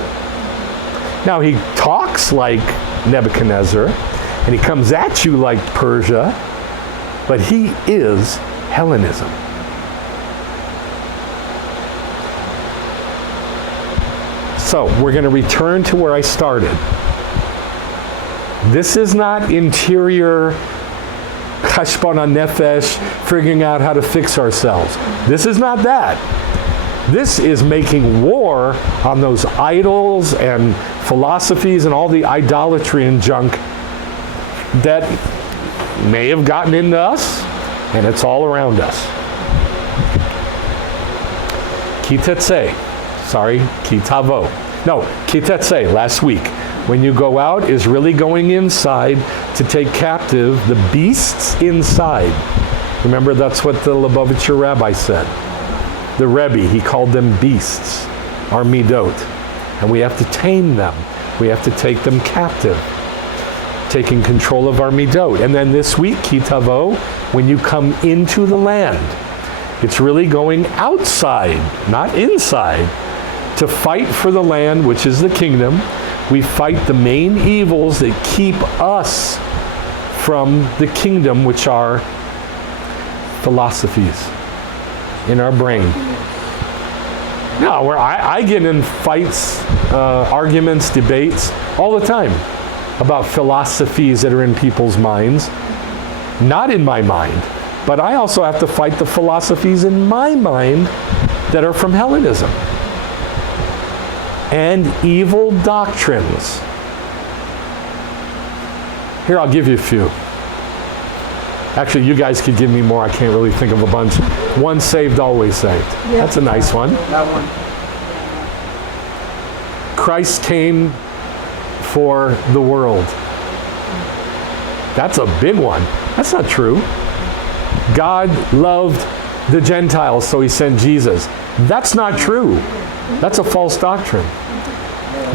Now he talks like Nebuchadnezzar, and he comes at you like Persia, but he is Hellenism. So we're going to return to where I started. This is not interior cheshbon nefesh, figuring out how to fix ourselves. This is not that. This is making war on those idols and philosophies and all the idolatry and junk that may have gotten into us, and it's all around us. Key Tavo. No, Key Tetse, last week. When you go out is really going inside to take captive the beasts inside. Remember, that's what the Lubavitcher Rabbi said. The Rebbe, he called them beasts, our midot. And we have to tame them. We have to take them captive, taking control of our midot. And then this week, Key Tavo, when you come into the land, it's really going outside, not inside, to fight for the land, which is the kingdom. We fight the main evils that keep us from the kingdom, which are philosophies in our brain. No, where I get in fights, arguments, debates all the time about philosophies that are in people's minds, not in my mind. But I also have to fight the philosophies in my mind that are from Hellenism. And evil doctrines. Here, I'll give you a few. Actually, you guys could give me more. I can't really think of a bunch. Once saved, always saved. Yeah. That's a nice one. That one. Christ came for the world. That's a big one. That's not true. God loved the Gentiles, so he sent Jesus. That's not true. That's a false doctrine.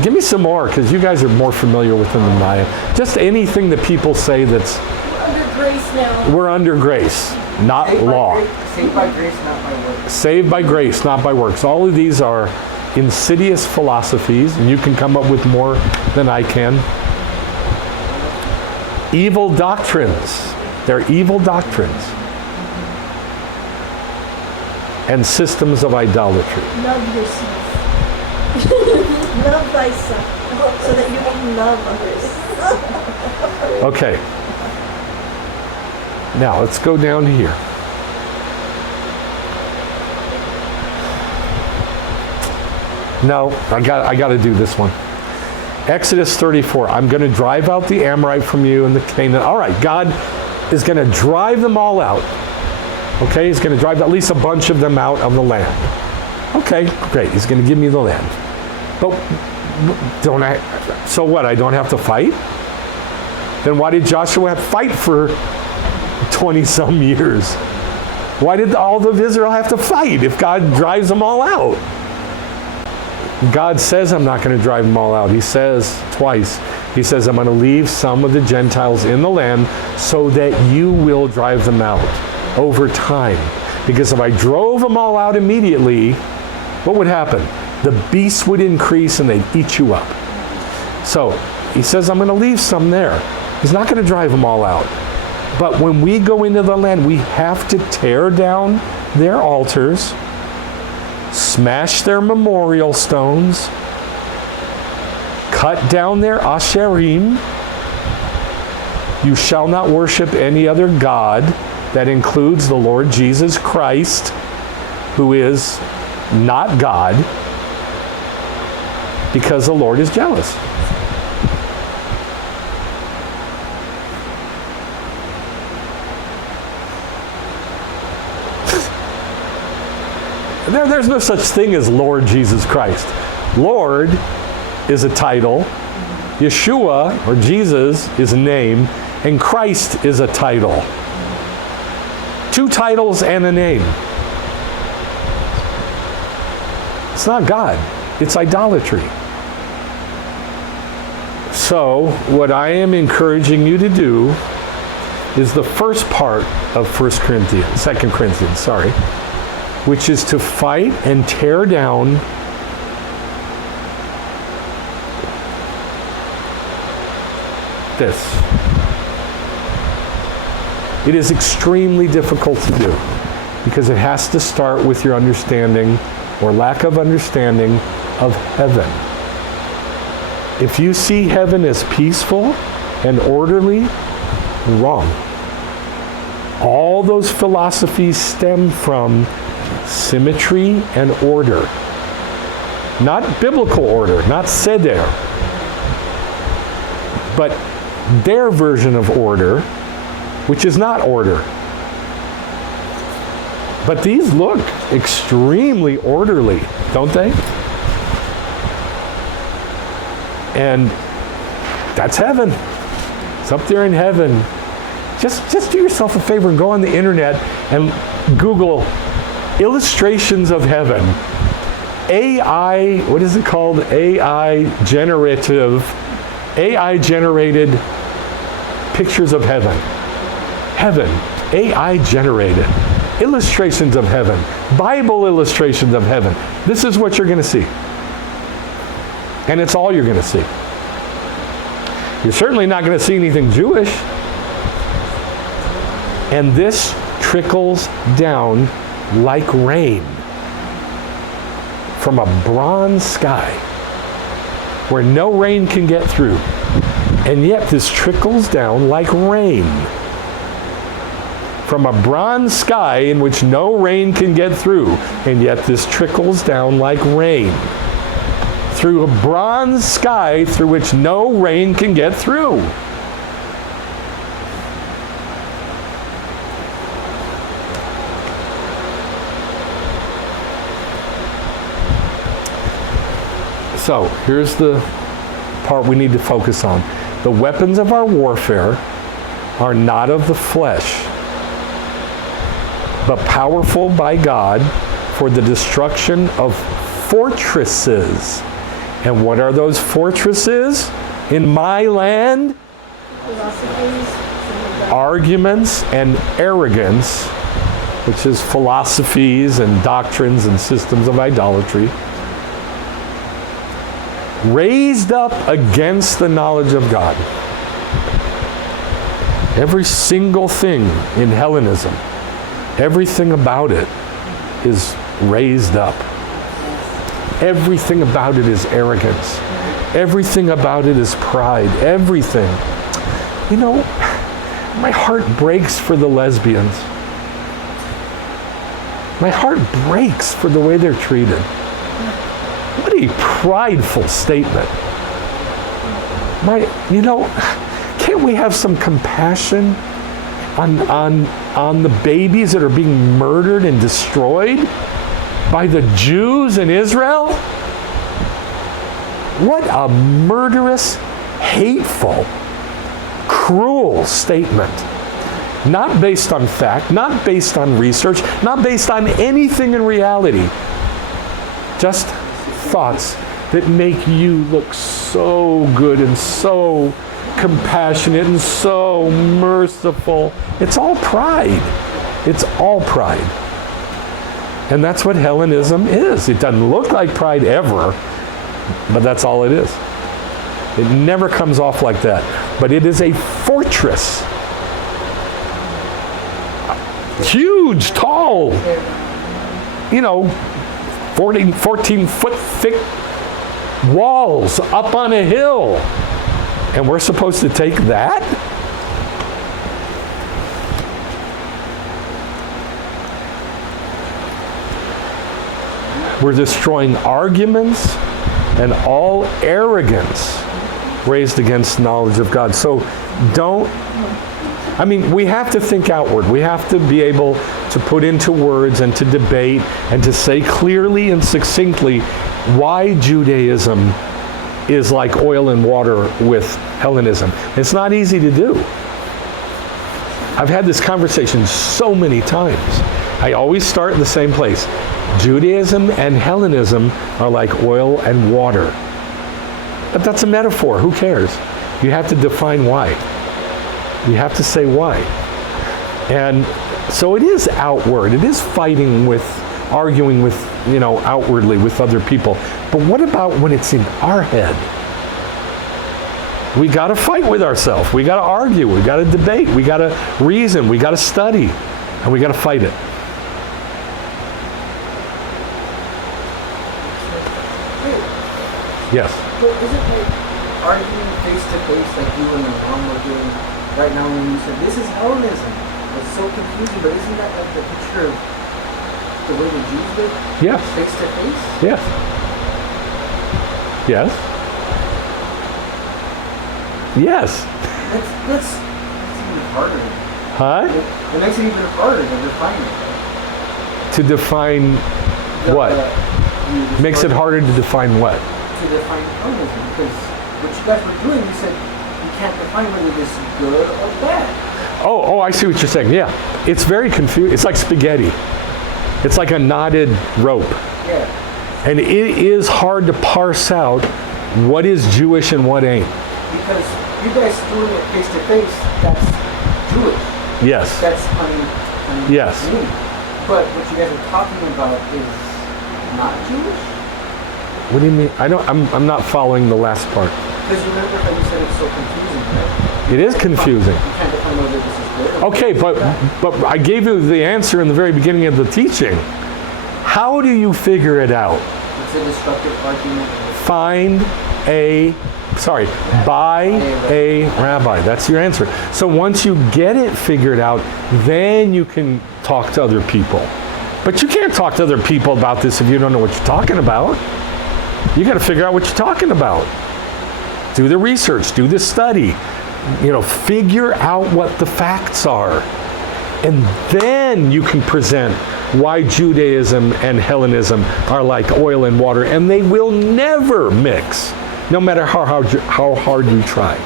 Give me some more, because you guys are more familiar with them than I am. Just anything that people say that's... Under grace now. We're under grace, not law. Saved by grace, not by works. Saved by grace, not by works. All of these are insidious philosophies, and you can come up with more than I can. Evil doctrines. They're evil doctrines. And systems of idolatry. Love yourself. Love thyself, so that you can love others. Okay. Now let's go down here. No, I got to do this one. Exodus 34. I'm going to drive out the Amorite from you and the Canaan. All right, God is going to drive them all out. Okay, he's going to drive at least a bunch of them out of the land. Okay, great. He's going to give me the land. But so what? I don't have to fight? Then why did Joshua have to fight for 20-some years? Why did all of Israel have to fight if God drives them all out? God says I'm not going to drive them all out. He says twice. He says I'm going to leave some of the Gentiles in the land so that you will drive them out over time. Because if I drove them all out immediately, what would happen? The beasts would increase and they'd eat you up. So he says I'm going to leave some there. He's not going to drive them all out. But when we go into the land, we have to tear down their altars, smash their memorial stones, cut down their asherim. You shall not worship any other god. that includes the Lord Jesus Christ, who is not God, because the Lord is jealous. There's no such thing as Lord Jesus Christ. Lord is a title, Yeshua, or Jesus, is a name, and Christ is a title. Two titles and a name. It's not God. It's idolatry. So, what I am encouraging you to do is the first part of 2 Corinthians, which is to fight and tear down this. It is extremely difficult to do because it has to start with your understanding or lack of understanding of heaven. If you see heaven as peaceful and orderly, wrong. All those philosophies stem from symmetry and order. Not biblical order, not seder, but their version of order, which is not order. But these look extremely orderly, don't they? And that's heaven. It's up there in heaven. Just do yourself a favor and go on the internet and Google illustrations of heaven. AI, what is it called? AI generated pictures of heaven. Heaven, AI generated. Illustrations of heaven. Bible illustrations of heaven. This is what you're going to see. And it's all you're going to see. You're certainly not going to see anything Jewish. And this trickles down like rain from a bronze sky where no rain can get through. And yet this trickles down like rain from a bronze sky in which no rain can get through. And yet this trickles down like rain through a bronze sky through which no rain can get through. So, here's the part we need to focus on. The weapons of our warfare are not of the flesh, but powerful by God for the destruction of fortresses. And what are those fortresses in my land? Arguments and arrogance, which is philosophies and doctrines and systems of idolatry, raised up against the knowledge of God. Every single thing in Hellenism, everything about it is raised up. Everything about it is arrogance. Everything about it is pride. Everything. You know, my heart breaks for the lesbians. My heart breaks for the way they're treated. What a prideful statement. Can't we have some compassion on the babies that are being murdered and destroyed by the Jews in Israel? What a murderous, hateful, cruel statement. Not based on fact, not based on research, not based on anything in reality. Just thoughts that make you look so good and so compassionate and so merciful. It's all pride. It's all pride. And that's what Hellenism is. It doesn't look like pride ever, but that's all it is. It never comes off like that. But it is a fortress. Huge, tall, 14-foot thick walls up on a hill. And we're supposed to take that? We're destroying arguments and all arrogance raised against knowledge of God. So we have to think outward. We have to be able to put into words and to debate and to say clearly and succinctly why Judaism is like oil and water with Hellenism. It's not easy to do. I've had this conversation so many times. I always start in the same place. Judaism and Hellenism are like oil and water. But that's a metaphor. Who cares? You have to define why. You have to say why. And so it is outward. It is fighting with, arguing with, outwardly with other people. But what about when it's in our head? We got to fight with ourselves. We got to argue. We got to debate. We got to reason. We got to study. And we got to fight it. Yes. So is it like arguing face to face like you and your mom were doing right now when you said this is Hellenism? It's so confusing, but isn't that like the picture of the way the Jews did? Yes. Face to face? Yes. Yes. Yes. That's even harder. Huh? It makes it even harder to define it. Right? To define what? Makes it harder to define what? To define Hellenism, because what you guys were doing, you said you can't define whether this is good or bad. Oh, I see what you're saying. Yeah. It's very confusing. It's like spaghetti. It's like a knotted rope. Yeah. And it is hard to parse out what is Jewish and what ain't. Because you guys doing it face to face, that's Jewish. Yes. That's yes. But what you guys are talking about is not Jewish? What do you mean? I'm not following the last part. Because you remember how you said it's so confusing, right? It is confusing. You can't define whether this is good or Okay, but I gave you the answer in the very beginning of the teaching. How do you figure it out? It's a destructive argument. By a rabbi. That's your answer. So once you get it figured out, then you can talk to other people. But you can't talk to other people about this if you don't know what you're talking about. You got to figure out what you're talking about. Do the research, do the study. Figure out what the facts are. And then you can present why Judaism and Hellenism are like oil and water, and they will never mix, no matter how hard you try.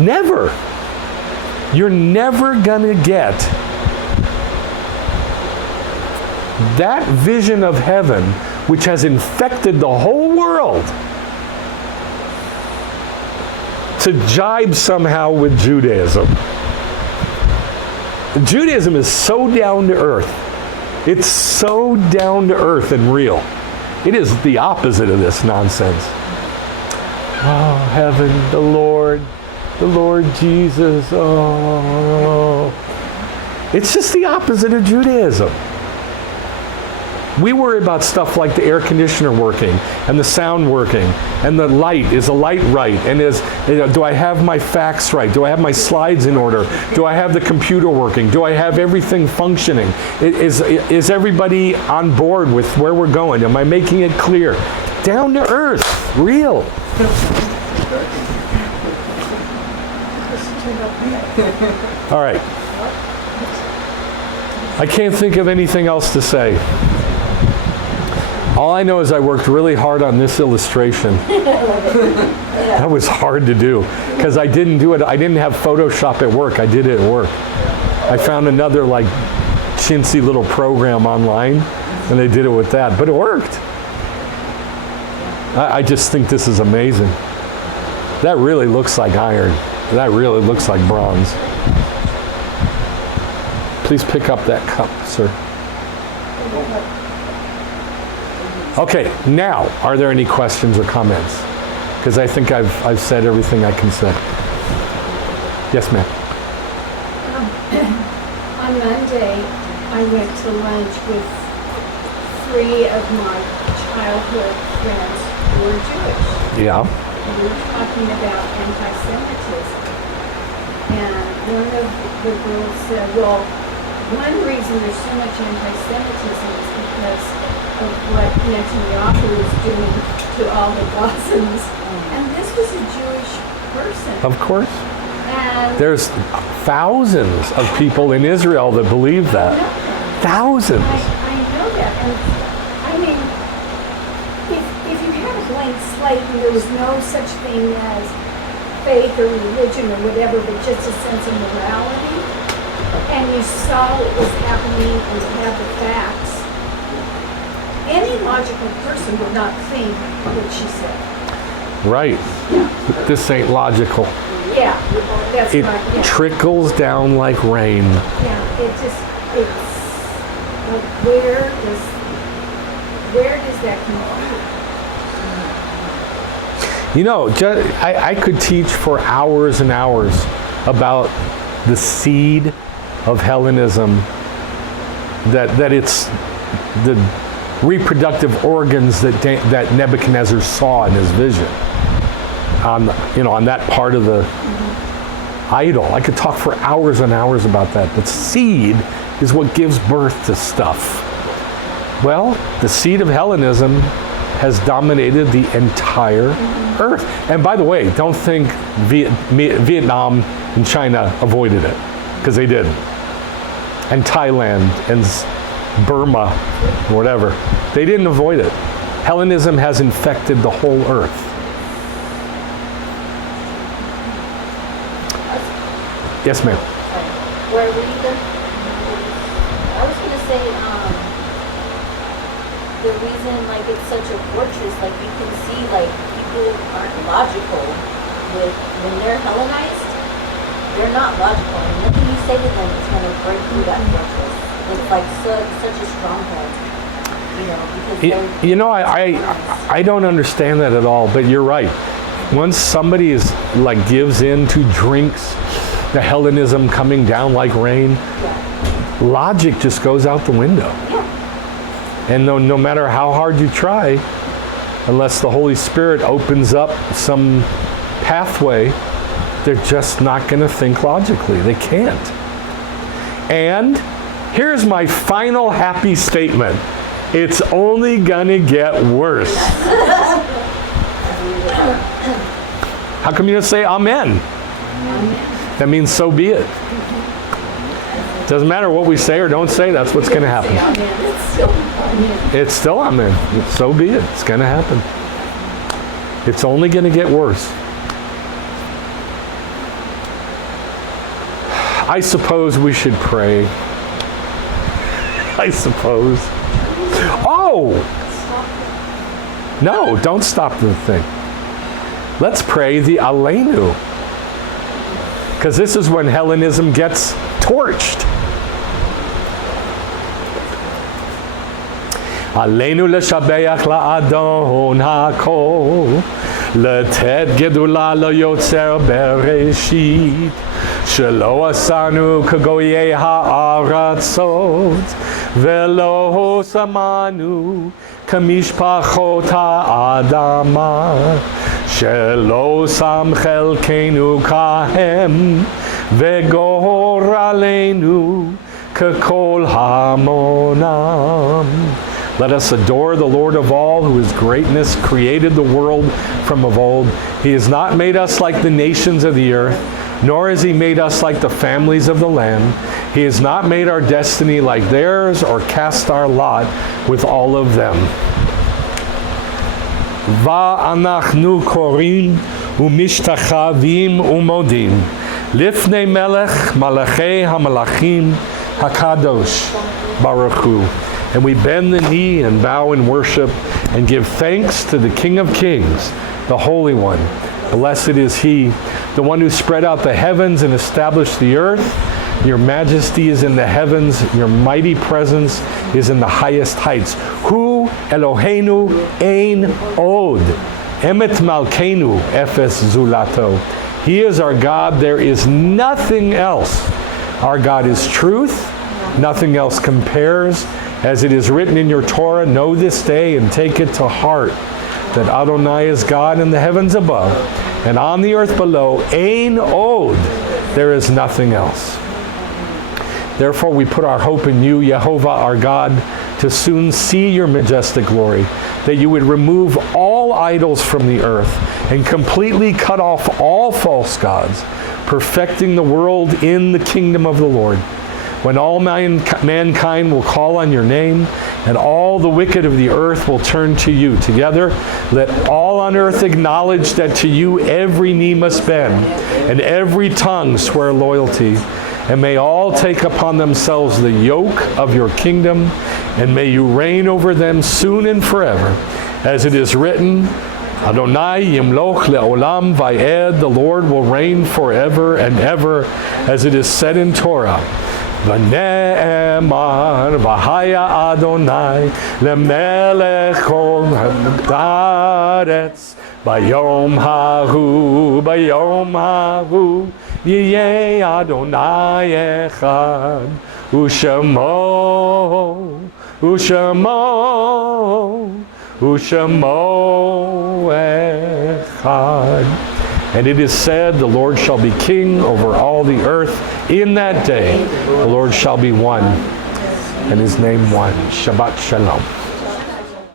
Never. You're never gonna get that vision of heaven which has infected the whole world to jibe somehow with Judaism. Judaism is so down to earth. It's so down to earth and real. It is the opposite of this nonsense. Oh, heaven, the Lord Jesus. Oh. It's just the opposite of Judaism. We worry about stuff like the air conditioner working and the sound working and the light. Is the light right? And do I have my facts right? Do I have my slides in order? Do I have the computer working? Do I have everything functioning? Is everybody on board with where we're going? Am I making it clear? Down to earth, real. All right. I can't think of anything else to say. All I know is I worked really hard on this illustration. That was hard to do because I didn't do it. I didn't have Photoshop at work. I did it at work. I found another chintzy little program online and they did it with that, but it worked. I just think this is amazing. That really looks like iron. That really looks like bronze. Please pick up that cup, sir. Okay, now, are there any questions or comments? Because I think I've said everything I can say. Yes, ma'am. On Monday, I went to lunch with 3 of my childhood friends who were Jewish. Yeah. We were talking about anti-Semitism. And one of the girls said, well, one reason there's so much anti-Semitism is because of what Netanyahu is doing to all the Gazans. And this was a Jewish person. Of course. And There's thousands of people in Israel that believe that. Thousands. I know that. And I mean, if you had a blank slate and there was no such thing as faith or religion or whatever, but just a sense of morality, and you saw what was happening and you had the facts, any logical person would not think what she said. Right. This ain't logical. Yeah, that's It right. Yeah. trickles down like rain. Yeah, it's like where does that come from? You know, I could teach for hours and hours about the seed of Hellenism, that it's the reproductive organs that Nebuchadnezzar saw in his vision on that part of the idol. I could talk for hours and hours about that. But seed is what gives birth to stuff. Well, the seed of Hellenism has dominated the entire earth. And by the way, don't think Vietnam and China avoided it, because they did. And Thailand and Burma, whatever. They didn't avoid it. Hellenism has infected the whole earth. Yes, ma'am. Where were you going? I was going to say, the reason, like, it's such a fortress, like, you can see, like, people aren't logical when they're Hellenized. They're not logical, and nothing you say to them is going to break through that fortress. It's like such a stronghold, because I don't understand that at all, but you're right. Once somebody gives in to drinks, the Hellenism coming down like rain, logic just goes out the window. Yeah. And no matter how hard you try, unless the Holy Spirit opens up some pathway, they're just not going to think logically. They can't. And here's my final happy statement. It's only going to get worse. How come you don't say amen? That means so be it. Doesn't matter what we say or don't say, that's what's going to happen. It's still amen. So be it. It's going to happen. It's only going to get worse. I suppose we should pray. I suppose. Oh! No, don't stop the thing. Let's pray the Aleinu. Because this is when Hellenism gets torched. Aleinu leshabeach la'adon ha'kol, letet gedula loyotzer bereshit, shelo asanu kagoyei ha'aratzot, velo samanu kamishpachot ha'adama, shelo sam chelkenu kahem, vegor aleinu kakol hamonam. Let us adore the Lord of all, who is greatness, created the world from of old. He has not made us like the nations of the earth, nor has he made us like the families of the land. He has not made our destiny like theirs, or cast our lot with all of them. Va'anachnu korim u'mishtachavim u'modim lifnei melech malachei hamalachim hakadosh baruch hu. And we bend the knee and bow in worship and give thanks to the King of Kings, the Holy One. Blessed is he, the one who spread out the heavens and established the earth. Your majesty is in the heavens. Your mighty presence is in the highest heights. Hu Eloheinu ein od, emet malkeinu efes zulato. He is our God. There is nothing else. Our God is truth. Nothing else compares. As it is written in your Torah, know this day and take it to heart that Adonai is God in the heavens above and on the earth below. Ein od, there is nothing else. Therefore we put our hope in you, Yehovah our God, to soon see your majestic glory, that you would remove all idols from the earth and completely cut off all false gods, perfecting the world in the kingdom of the Lord. When all mankind will call on your name, and all the wicked of the earth will turn to you. Together, let all on earth acknowledge that to you every knee must bend, and every tongue swear loyalty. And may all take upon themselves the yoke of your kingdom, and may you reign over them soon and forever. As it is written, Adonai yimloch le'olam vayed, the Lord will reign forever and ever, as it is said in Torah. V'ne'emar v'haya Adonai lemelech kol haaretz bayom hahu yiyeh Adonai echad u'shemo echad. And it is said, the Lord shall be king over all the earth. In that day, the Lord shall be one, and his name one. Shabbat Shalom.